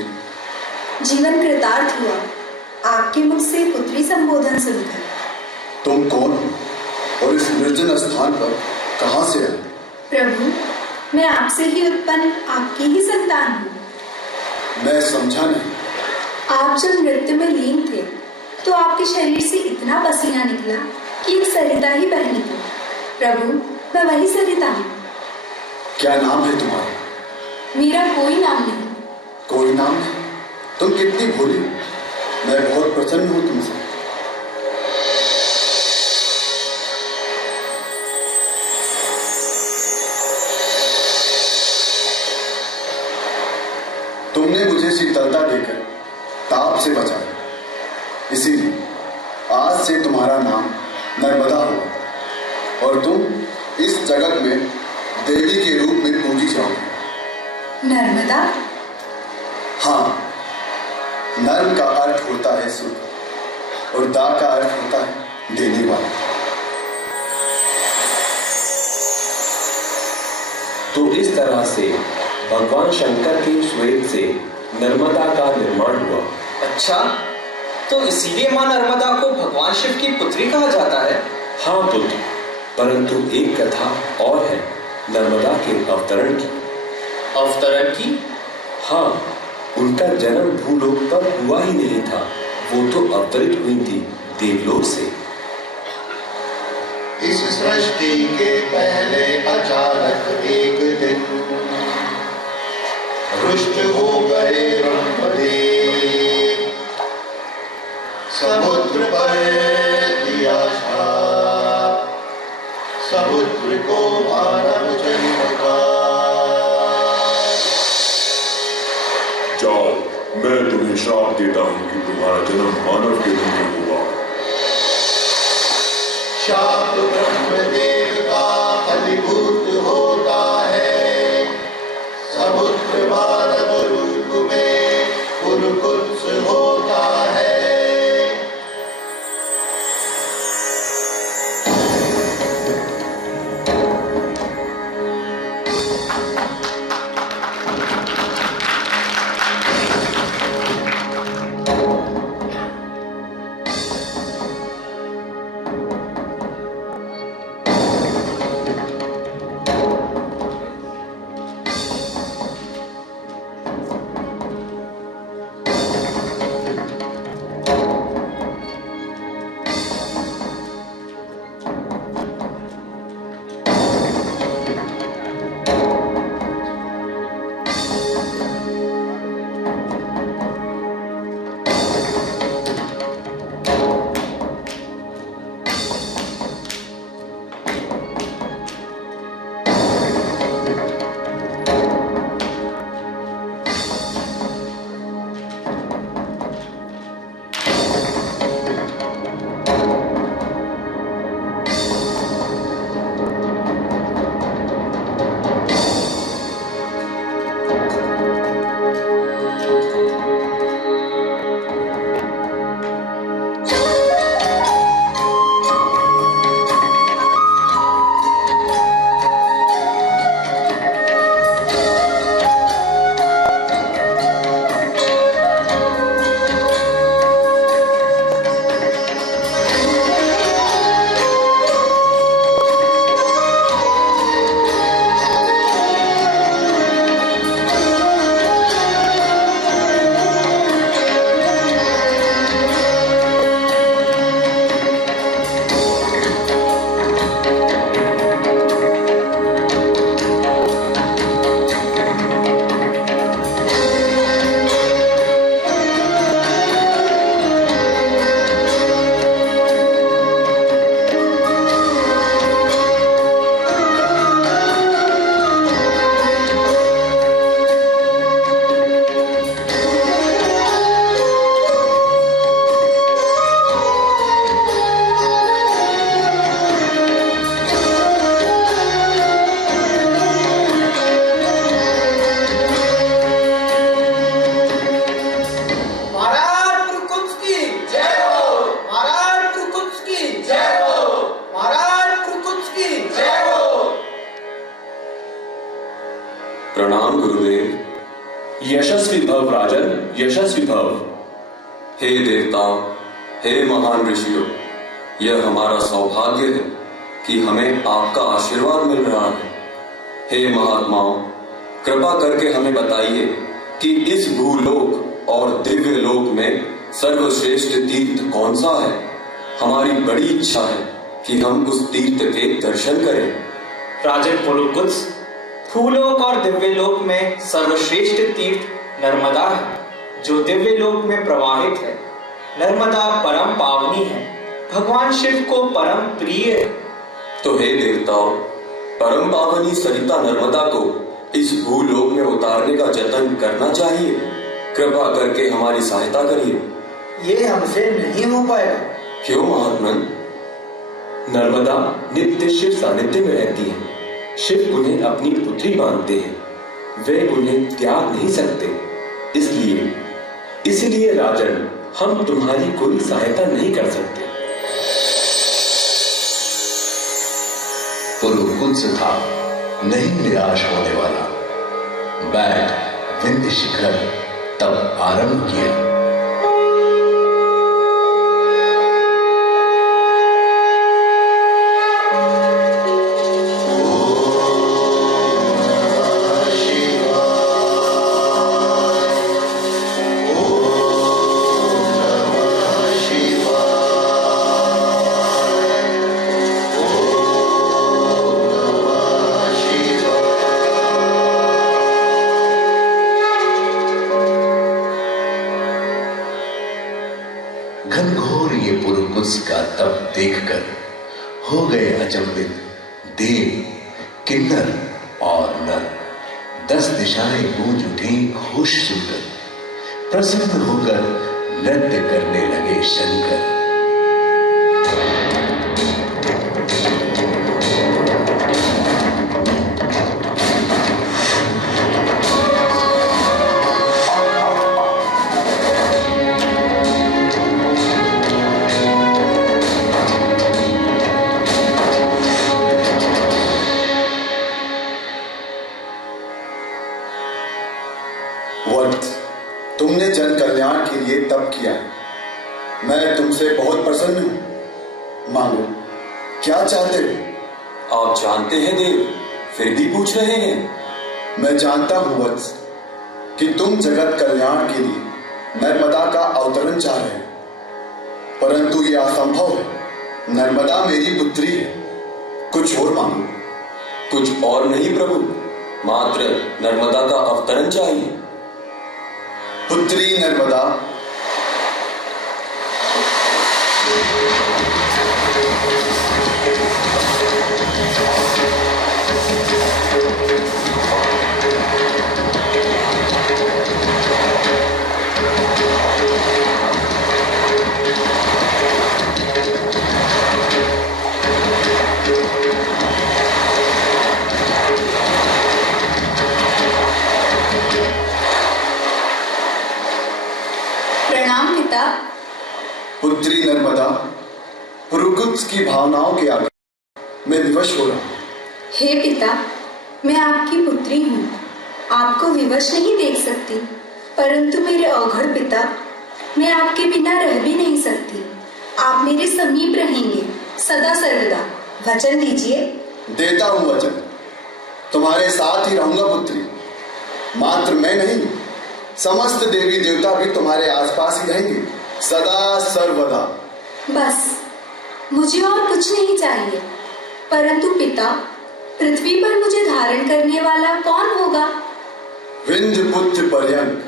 जीवन कृतार्थ हुआ आपके मुख से पुत्री संबोधन सुनकर। तुम कौन हो और इस निर्जन स्थान पर कहां से आए? प्रभु, मैं आपसे ही उत्पन्न आपकी ही संतान हूँ। मैं समझा नहीं। आप जब नृत्य में लीन थे तो आपके शरीर से इतना पसीना निकला कि एक सरिता ही बह निकली। प्रभु, मैं वही सरिता हूँ। क्या नाम है तुम्हारा? मेरा कोई नाम नहीं। कोई नाम नहीं? तुम कितनी भोली। मैं बहुत प्रसन्न हूँ तुमसे। तुमने मुझे शीतलता देकर ताप से बचाया, इसीलिए आज से तुम्हारा नाम नर्मदा हुआ और तुम इस जगत में देवी के रूप में पूजी जाओगी। नर्मदा? हाँ, नर्म का अर्थ होता है सुख और दा का अर्थ होता है देने वाला। तो इस तरह से भगवान शंकर के श्वेत से नर्मदा का निर्माण हुआ। अच्छा, तो इसीलिए मां नर्मदा को भगवान शिव की पुत्री कहा जाता है? हाँ पुत्र, परंतु एक कथा और है नर्मदा के अवतरण की। अवतरण की? हाँ, उनका जन्म भूलोक पर हुआ ही नहीं था, वो तो अवतरित हुई थी देवलोक से। इस सृष्टि के पहले अचानक एक दिन रुष्ट हो गए ब्रह्मदेव, समुद्र पर दिया शाप, समुद्र को मानव जन्म का। जाओ, मैं तुम्हें श्राप देता हूं कि तुम्हारा जन्म मानव के रूप में होगा। शाप ब्रह्मदेव का फलीभूत होता है, समुद्र मानव रूप में कुरुकुत्स होता है। यशस्वी भव राजन, यशस्वी भव। हे देवताओं, हे महान ऋषियों, यह हमारा सौभाग्य है कि हमें आपका आशीर्वाद मिल रहा है। हे महात्माओं, कृपा करके हमें बताइए कि इस भूलोक और दिव्य लोक में सर्वश्रेष्ठ तीर्थ कौन सा है। हमारी बड़ी इच्छा है कि हम उस तीर्थ के दर्शन करें। राजन पुलुकुत्स, भूलोक और दिव्यलोक में सर्वश्रेष्ठ तीर्थ नर्मदा है, जो दिव्यलोक में प्रवाहित है। नर्मदा परम पावनी है, भगवान शिव को परम प्रिय है। तो हे देवताओं, परम पावनी सरिता नर्मदा को इस भूलोक में उतारने का जतन करना चाहिए। कृपा करके हमारी सहायता करिए। ये हमसे नहीं हो पाएगा। क्यों महात्मन? नर्मदा नित्य शिव सानिध्य में रहती है। शिव उन्हें अपनी पुत्री मानते हैं, वे उन्हें त्याग नहीं सकते। इसलिए राजन, हम तुम्हारी कोई सहायता नहीं कर सकते। पुलुकुत्स था नहीं निराश होने वाला। बैठ विंध्य शिखर तब आरंभ किया। घनघोर ये पुलुकुत्स का तप देखकर हो गए अचंभित देव, किन्नर और नर। 10 दिशाएं गूंज उठी खुश सुनकर, प्रसन्न होकर नृत्य करने लगे शंकर। वत्स, तुमने जन कल्याण के लिए तप किया है। मैं तुमसे बहुत प्रसन्न हूं। मांगो, क्या चाहते हो? आप जानते हैं देव, फिर भी पूछ रहे हैं। मैं जानता हूं वत्स कि तुम जगत कल्याण के लिए नर्मदा का अवतरण चाह रहे हो, परंतु यह असंभव है। नर्मदा मेरी पुत्री है। कुछ और मांगो। कुछ और नहीं प्रभु, मात्र नर्मदा का अवतरण चाहिए। पुत्री नर्मदा, प्रणाम पिता। पुत्री नर्मदा, पुलुकुत्स की भावनाओं के आगे मैं विवश हो रहा हूं। हे पिता, मैं आपकी पुत्री हूँ, आपको विवश नहीं देख सकती, परंतु मेरे अवघड़ पिता, मैं आपके बिना रह भी नहीं सकती। आप मेरे समीप रहेंगे सदा सर्वदा। वचन दीजिए। देता हूं वचन, तुम्हारे साथ ही रहूंगा पुत्री। मात्र मैं नहीं, समस्त देवी देवता भी तुम्हारे आसपास ही रहेंगे सदा सर्वदा। बस मुझे और कुछ नहीं चाहिए। परंतु पिता, पृथ्वी पर मुझे धारण करने वाला कौन होगा? विंध्य पुत्र पर्यंक।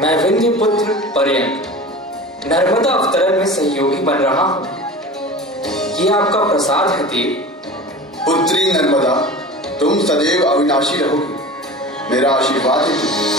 मैं विंध्य पुत्र पर्यंक नर्मदा अवतरण में सहयोगी बन रहा हूँ। ये आपका प्रसाद है देव। पुत्री नर्मदा, तुम सदैव अविनाशी रहोगी। मेरा आशीर्वाद है तुम्हें।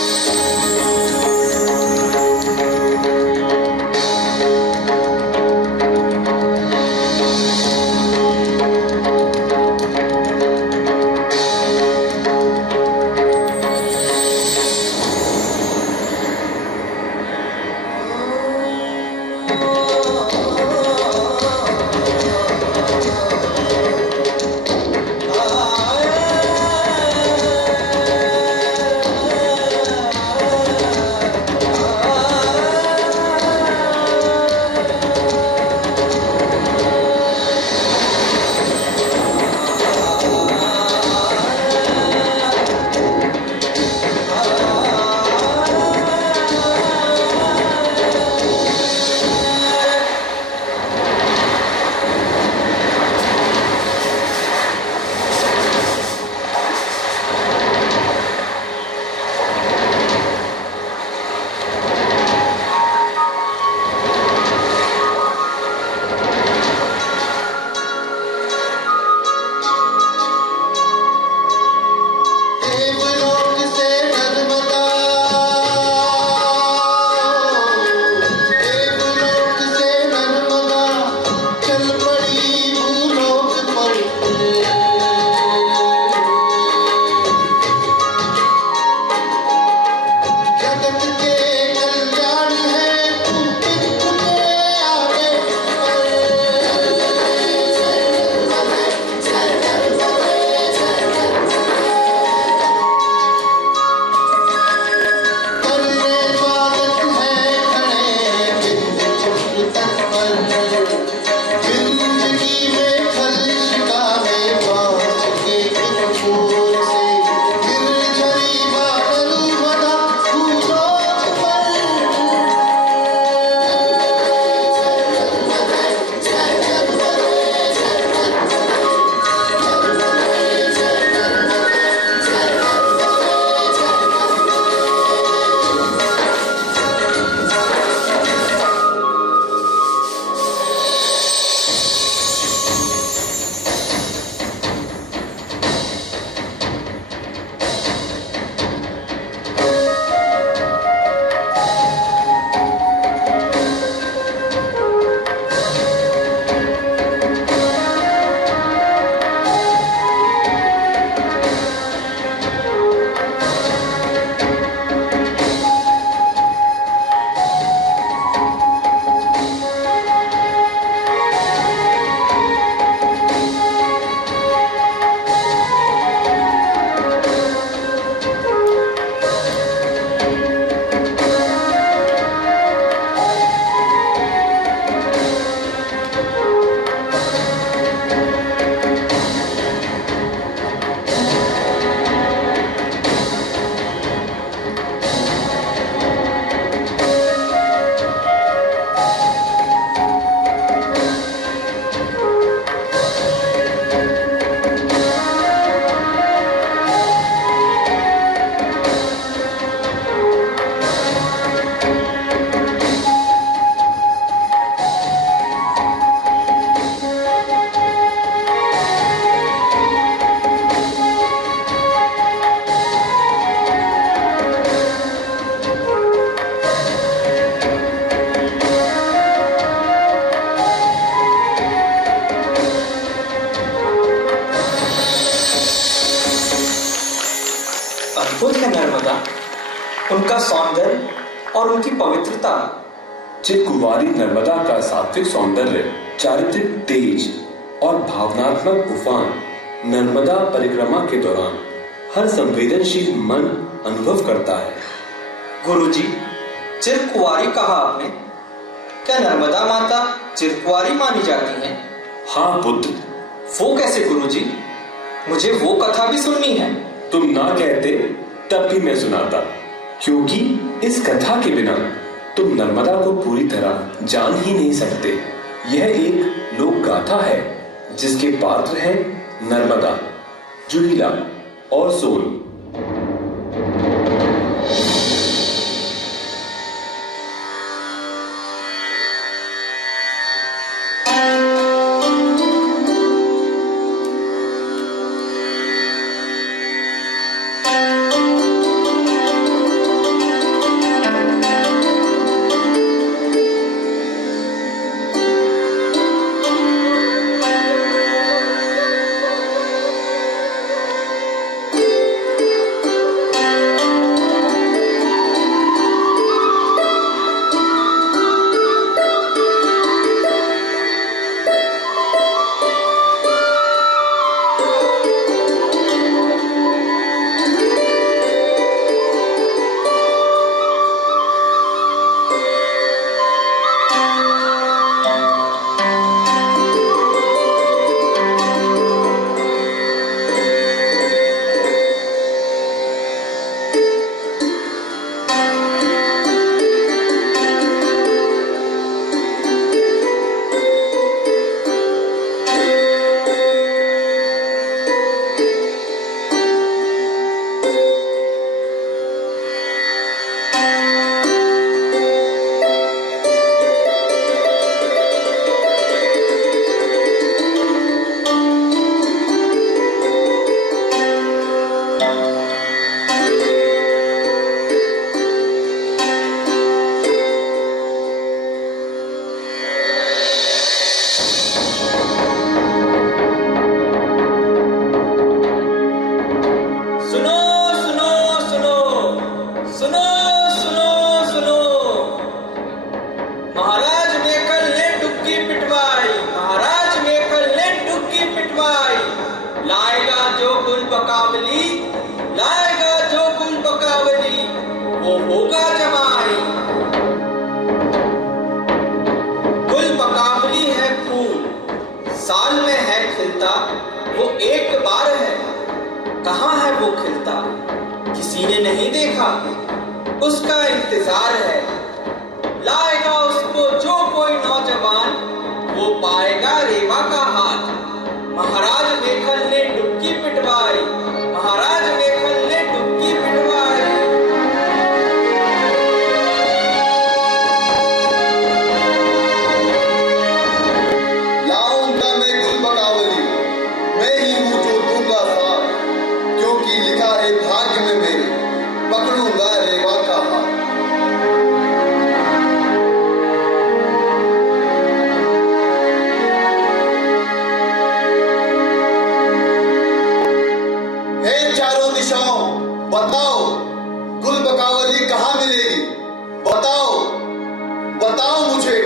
अद्भुत है नर्मदा, उनका सौंदर्य और उनकी पवित्रता। चिरकुंवारी नर्मदा का सात्विक सौंदर्य, चारित्रिक तेज और भावनात्मक उफान नर्मदा परिक्रमा के दौरान हर संवेदनशील मन अनुभव करता है। गुरुजी, चिरकुंवारी कहा आपने, क्या नर्मदा माता चिरकुंवारी मानी जाती हैं? हाँ पुत्र। वो कैसे गुरुजी? मुझे वो कथा भी सुननी है। तुम ना कहते तब भी मैं सुनाता, क्योंकि इस कथा के बिना तुम नर्मदा को पूरी तरह जान ही नहीं सकते। यह एक लोक गाथा है जिसके पात्र हैं नर्मदा, जुहीला और सोन। किसी ने नहीं देखा, उसका इंतजार है। लाएगा उसको जो कोई नौजवान, वो पाएगा रेवा का हाथ। महाराज मेखल ने डुबकी पिटवाई, महाराज मेखल ने डुबकी पिटवाई। लाऊंगा मैं गुलबकावली, मैं ही हूँ जो दूंगा साथ, क्योंकि लिखा है भाग्य में मेरे, पकड़ूंगा रेवा का हाथ। हे चारों दिशाओं, बताओ गुलबकावली कहाँ मिलेगी? बताओ, बताओ मुझे।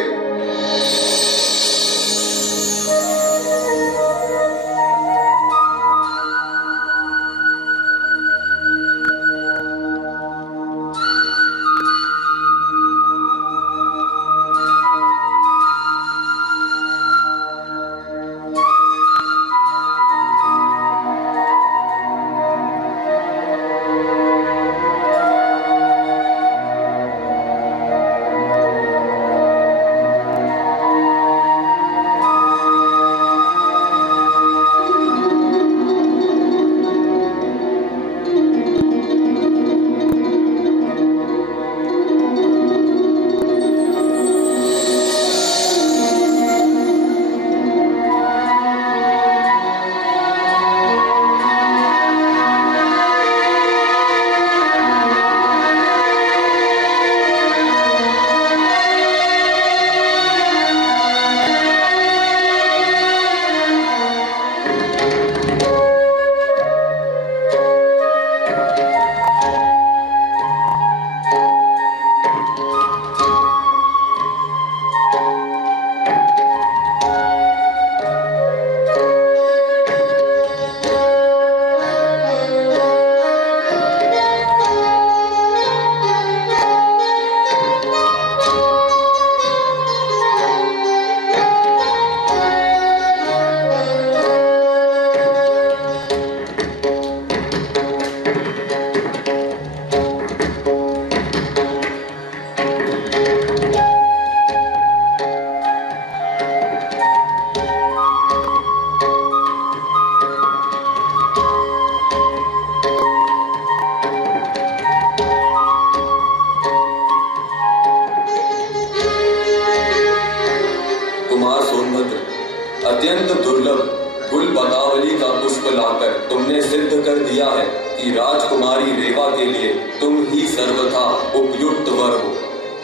कि राजकुमारी रेवा के लिए तुम ही सर्वथा उपयुक्त वर हो।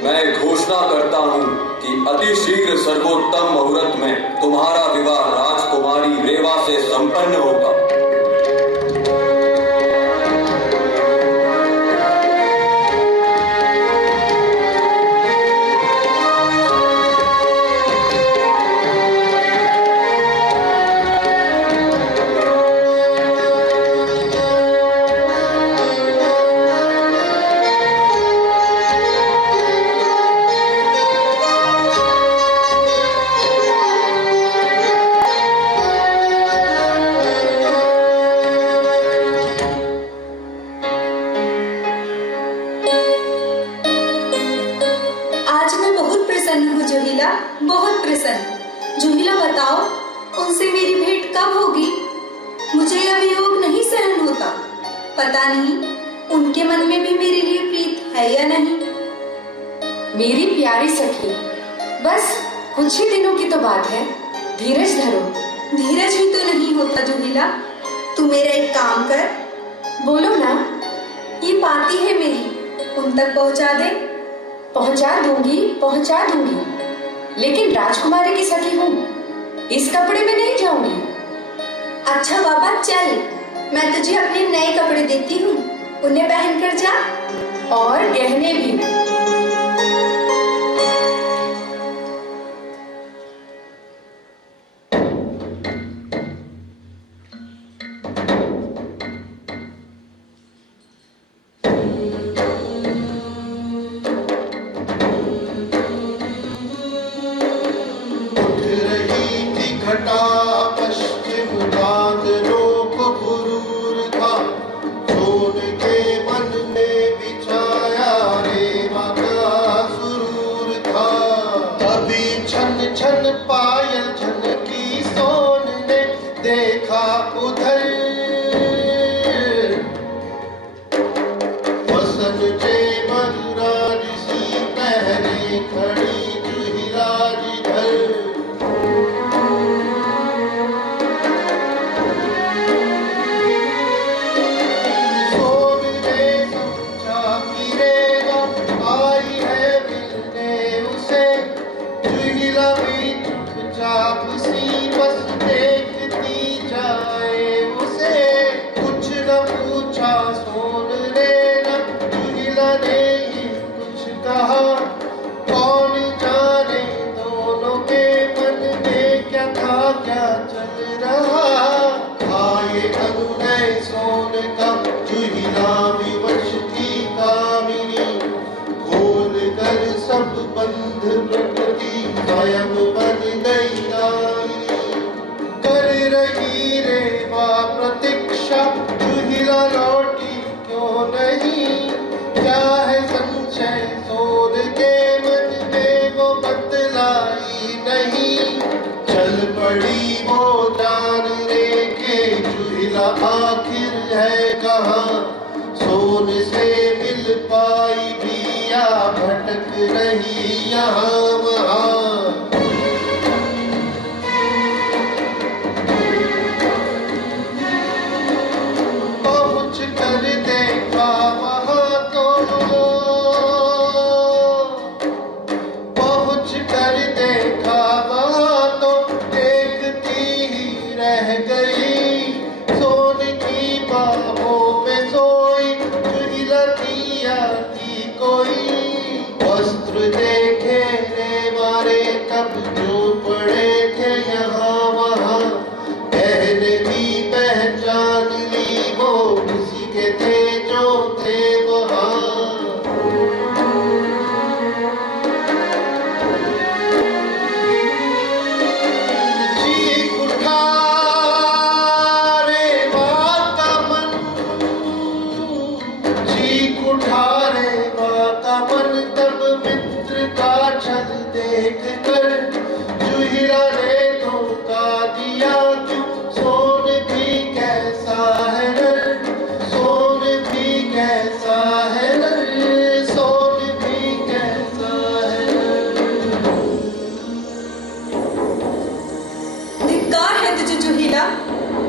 मैं घोषणा करता हूँ कि अति शीघ्र सर्वोत्तम मुहूर्त में तुम्हारा विवाह राजकुमारी रेवा से संपन्न होगा। बहुत प्रसन्न। जुहिला बताओ, उनसे मेरी भेंट कब होगी? मुझे यह वियोग नहीं सहन होता। पता नहीं उनके मन में भी मेरे लिए प्रीत है या नहीं। मेरी प्यारी सखी, बस कुछ ही दिनों की तो बात है, धीरज धरो। धीरज ही तो नहीं होता जुहिला। तू मेरा एक काम कर। बोलो ना। ये पाती है मेरी, उन तक पहुंचा दे। पहुंचा दूंगी, लेकिन राजकुमारी की सखी हूँ, इस कपड़े में नहीं जाऊंगी। अच्छा बाबा चल, मैं तुझे अपने नए कपड़े देती हूँ, उन्हें पहन कर जा। और गहने भी।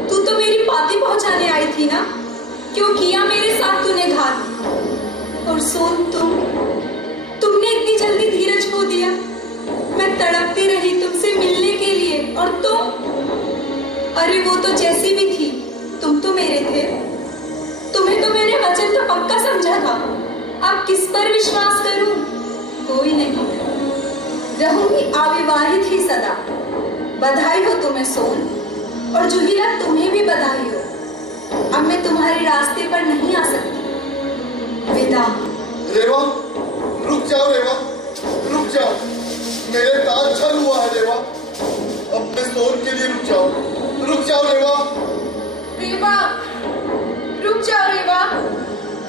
तू तो मेरी पाती पहुंचाने आई थी ना, क्यों किया मेरे साथ तूने घात किया। और सोन तुमने इतनी जल्दी धीरज खो दिया। मैं तड़पती रही तुमसे मिलने के लिए, और तुम, अरे वो तो जैसी भी थी, तुम तो मेरे थे। तुम्हें तो मैंने वचन तो पक्का समझा था। अब किस पर विश्वास करूं? कोई नहीं, रहूंगी अविवाहित ही सदा। बधाई हो तुम्हें सोन, और जूहीला तुम्हें भी बधाई हो। अब मैं तुम्हारे रास्ते पर नहीं आ सकती। विदा। रेवा, रुक जाओ रेवा, रुक जाओ। मेरे ताज छल हुआ है रेवा। अपने सोन के लिए रुक जाओ, रुक जाओ रेवा। रेवा, रुक जाओ रेवा।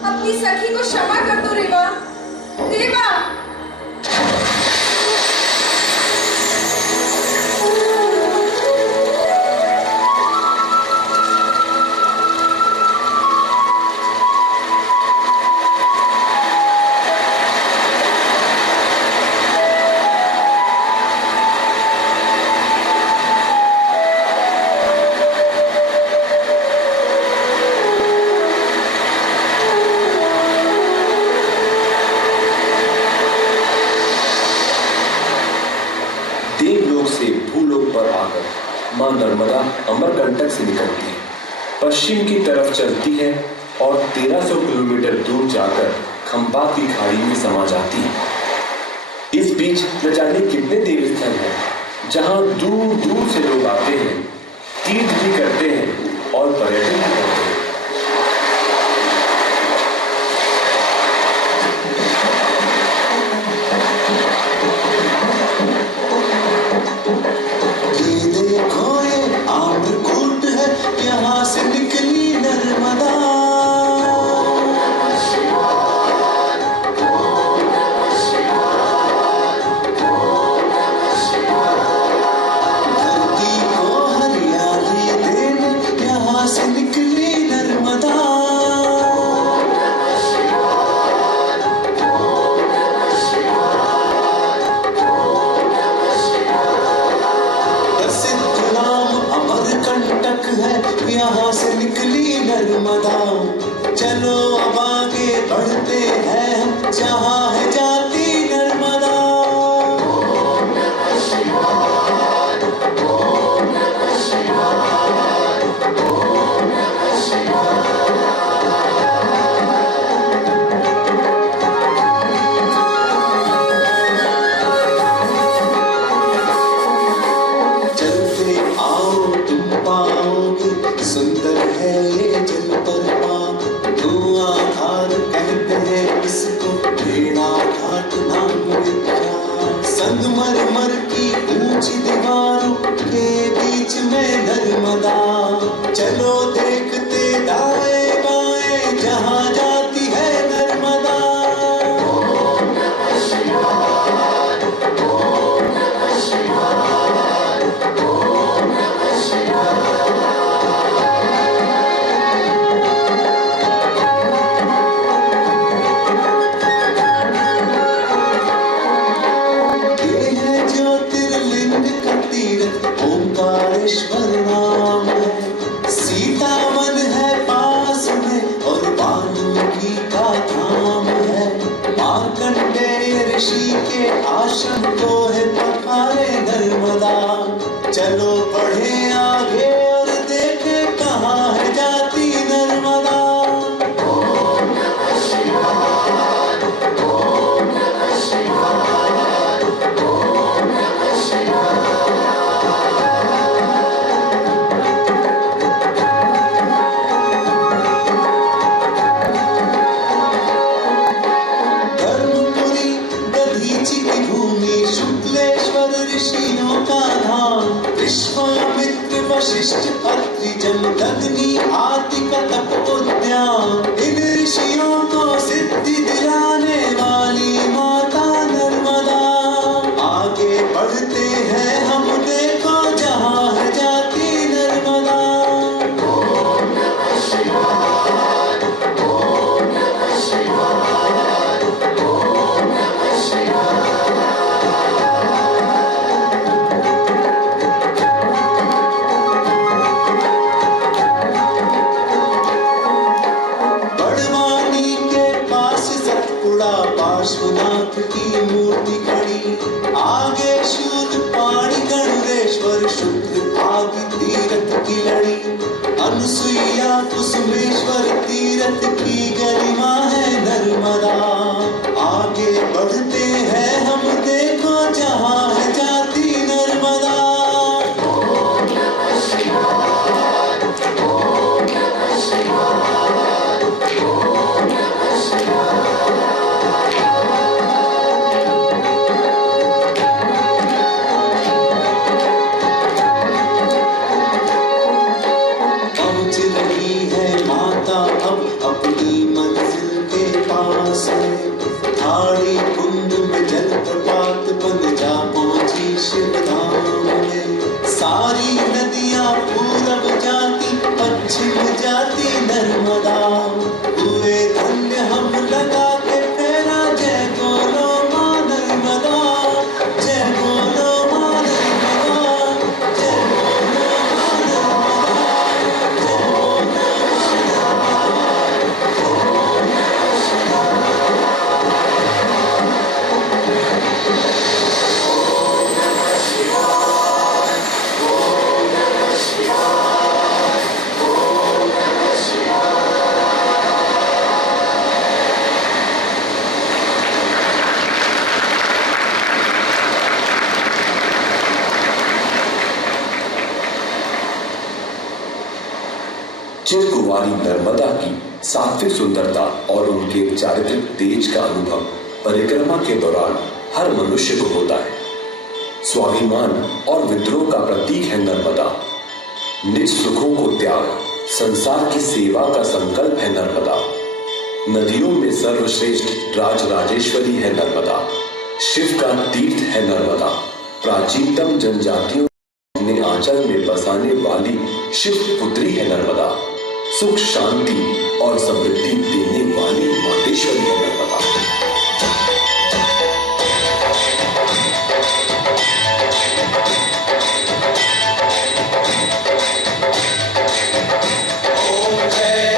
अपनी सखी को क्षमा कर दो रेवा। रेवा। देवलोक से भूलोक पर आकर मां नर्मदा अमरकंटक से निकलती है, पश्चिम की तरफ चलती है और 1300 किलोमीटर दूर जाकर खंबात की खाड़ी में समा जाती है। इस बीच न जाने कितने देव स्थल हैं जहां दूर दूर से लोग आते हैं, तीर्थ भी करते हैं और पर्यटन भी करते हैं। यहाँ से निकली नर्मदा, धरती को हरियाली देने यहाँ से निकली नर्मदा। प्रसिद्ध नाम अमरकंटक है, यहाँ से निकली नर्मदा। चलो अब आगे बढ़ते हैं हम, जहाँ है जाती नर्मदा। चलते आओ तुम पाओगे, सुंदर है ये जलप्रपात। धुआं धार कहते हैं इसको, भेड़ा घाट नाम विख्यात। संगमरमर की ऊंची दीवारों के बीच में नर्मदा। चलो देखते दाएं बाएं, जहाँ जाती है नर्मदा। ये है ज्योतिर्लिंग का तीर्थ, ओंकारेश्वर नाम है। सीता वन है पास में और वाल्मीकि का धाम है। मार्कंडेय ऋषि के आश्रम को है पखारे नर्मदा। चलो बढ़े आगे और देखे कहाँ है जाती नर्मदा। धर्मपुरी दधीची की भूमि, शुक्लेश्वर ऋषियों का धाम। विश्वामित्र वशिष्ठ अत्रि जमदग्नि आदि का तपोद्यान। इन ऋषियों को सिद्धि दिलाने वाली माता नर्मदा। आगे बढ़ते हैं हम, देखो जहाँ है जाती नर्मदा। पार्श्वनाथ की मूर्ति खड़ी, आगे शूल पाणी गणेश्वर, शुक्र आदि तीरथ की लड़ी, अनुसुईया कुसुमेश्वर तीरथ की गरिमा है नर्मदा। आगे बढ़ते हैं हम, देखो जहाँ है जाती नर्मदा। पहुंच रही है माता अब अपनी मंजिल के पास है, थाड़ी कुंड में जलप्रपात बन जा पहुंची शिवधाम में। सारी नदियां पूरब जाती पश्चिम जाती नर्मदा, हुए धन्य हम लगा के फेरा, जय बोलो मां नर्मदा, जय बोलो मां नर्मदा, जय बोलो मां नर्मदा। चिरकुंवारी नर्मदा की सात्विक सुंदरता और उनके चारित्रिक तेज का अनुभव परिक्रमा के दौरान हर मनुष्य को होता है। स्वाभिमान और विद्रोह का प्रतीक है नर्मदा। निज सुखों को त्याग संसार की सेवा का संकल्प है नर्मदा। नदियों में सर्वश्रेष्ठ राजराजेश्वरी है नर्मदा। शिव का तीर्थ है नर्मदा। प्राचीनतम जनजातियों ने आंचल में बसाने वाली शिव पुत्री है नर्मदा। सुख शांति और समृद्धि देने वाली मातेश्वरी है नर्मदा। जय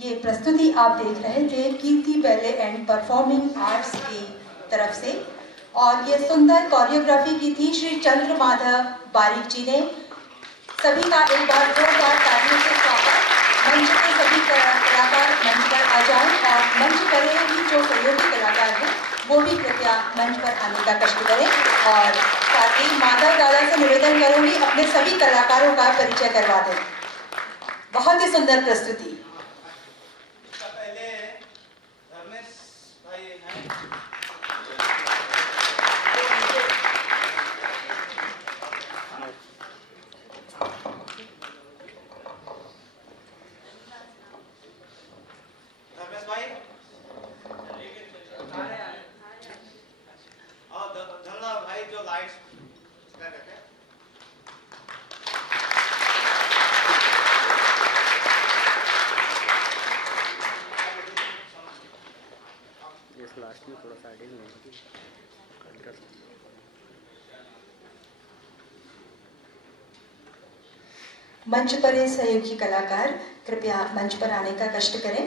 ये प्रस्तुति आप देख रहे थे कीर्ति बैले एंड परफॉर्मिंग आर्ट्स की तरफ से, और ये सुंदर कोरियोग्राफी की थी श्री चंद्र माधव बारिक जी ने। सभी का एक बार जोरदार तालियों से स्वागत। मंच के सभी कलाकार मंच पर आ जाएं और मंच पर ही जो सहयोगी कलाकार हैं वो भी कृपया मंच पर आने का कष्ट करें। और साथ ही माधव दादा से निवेदन करूंगी अपने सभी कलाकारों का परिचय करवा दें। बहुत ही सुंदर प्रस्तुति। मंच पर सहयोगी कलाकार कृपया मंच पर आने का कष्ट करें।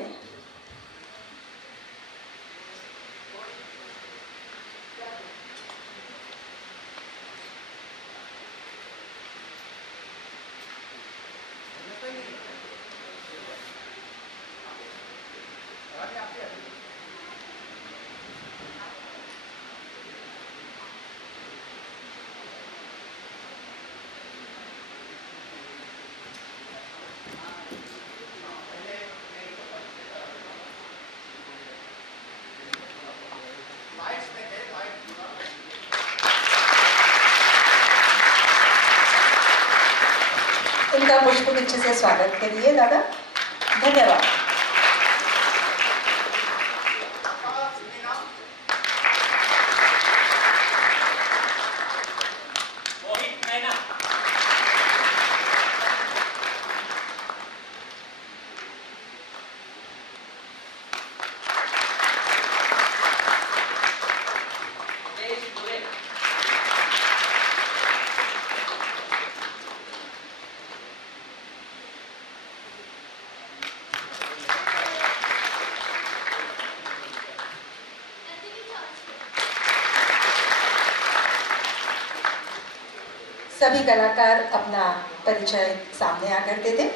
इनका पुष्पगुच्छ से स्वागत करिए दादा। धन्यवाद। सभी कलाकार अपना परिचय सामने आकर दे दें।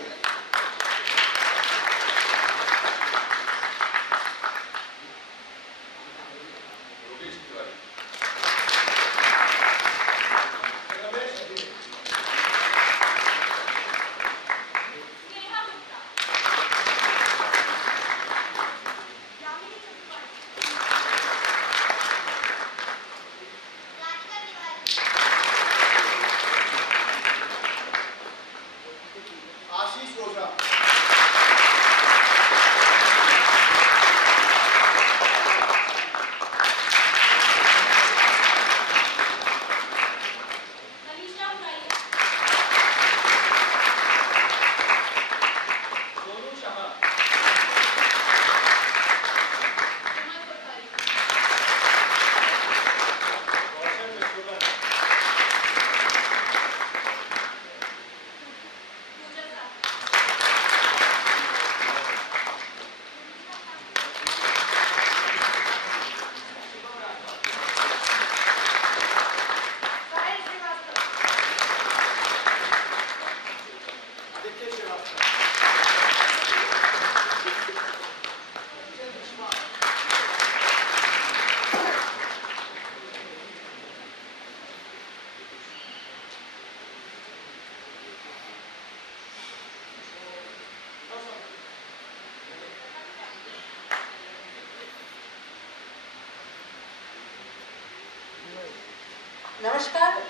नमस्कार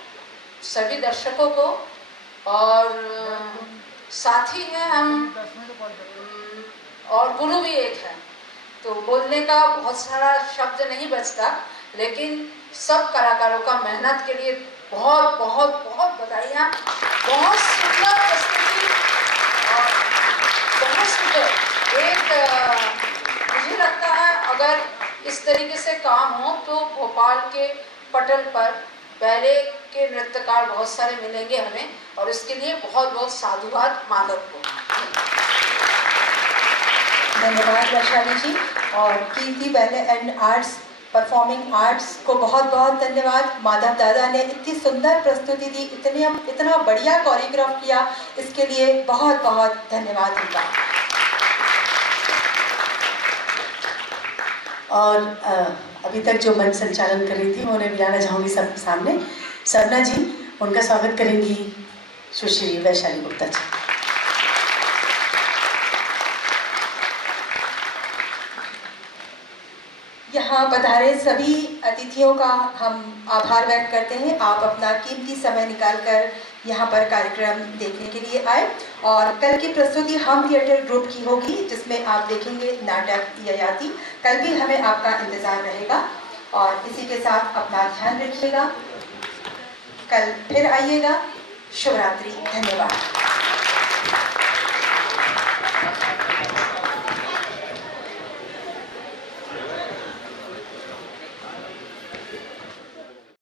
सभी दर्शकों को, और साथी हैं हम और गुरु भी एक है, तो बोलने का बहुत सारा शब्द नहीं बचता, लेकिन सब कलाकारों का मेहनत के लिए बहुत बहुत बहुत बधाइयाँ। बहुत सुंदर प्रस्तुति और बहुत सुंदर। एक मुझे लगता है अगर इस तरीके से काम हो तो भोपाल के पटल पर बैले के नृत्यकार बहुत सारे मिलेंगे हमें, और इसके लिए बहुत बहुत साधुवाद माधव को। धन्यवाद वैशाली जी। और Kirti ballet and arts performing arts को बहुत बहुत धन्यवाद। माधव दादा ने इतनी सुंदर प्रस्तुति दी, इतना बढ़िया कोरियोग्राफ किया, इसके लिए बहुत बहुत धन्यवाद उनका। और अभी तक जो मंच संचालन कर रही थी मैं उन्हें बुलाना चाहूँगी सबके सामने। सरना जी, उनका स्वागत करेंगी सुश्री वैशाली गुप्ता जी। यहाँ पधारे सभी अतिथियों का हम आभार व्यक्त करते हैं। आप अपना कीमती समय निकालकर यहाँ पर कार्यक्रम देखने के लिए आए। और कल की प्रस्तुति हम थिएटर ग्रुप की होगी, जिसमें आप देखेंगे नाटक ययाति। कल भी हमें आपका इंतज़ार रहेगा। और इसी के साथ अपना ध्यान रखिएगा, कल फिर आइएगा। शुभ रात्रि, धन्यवाद।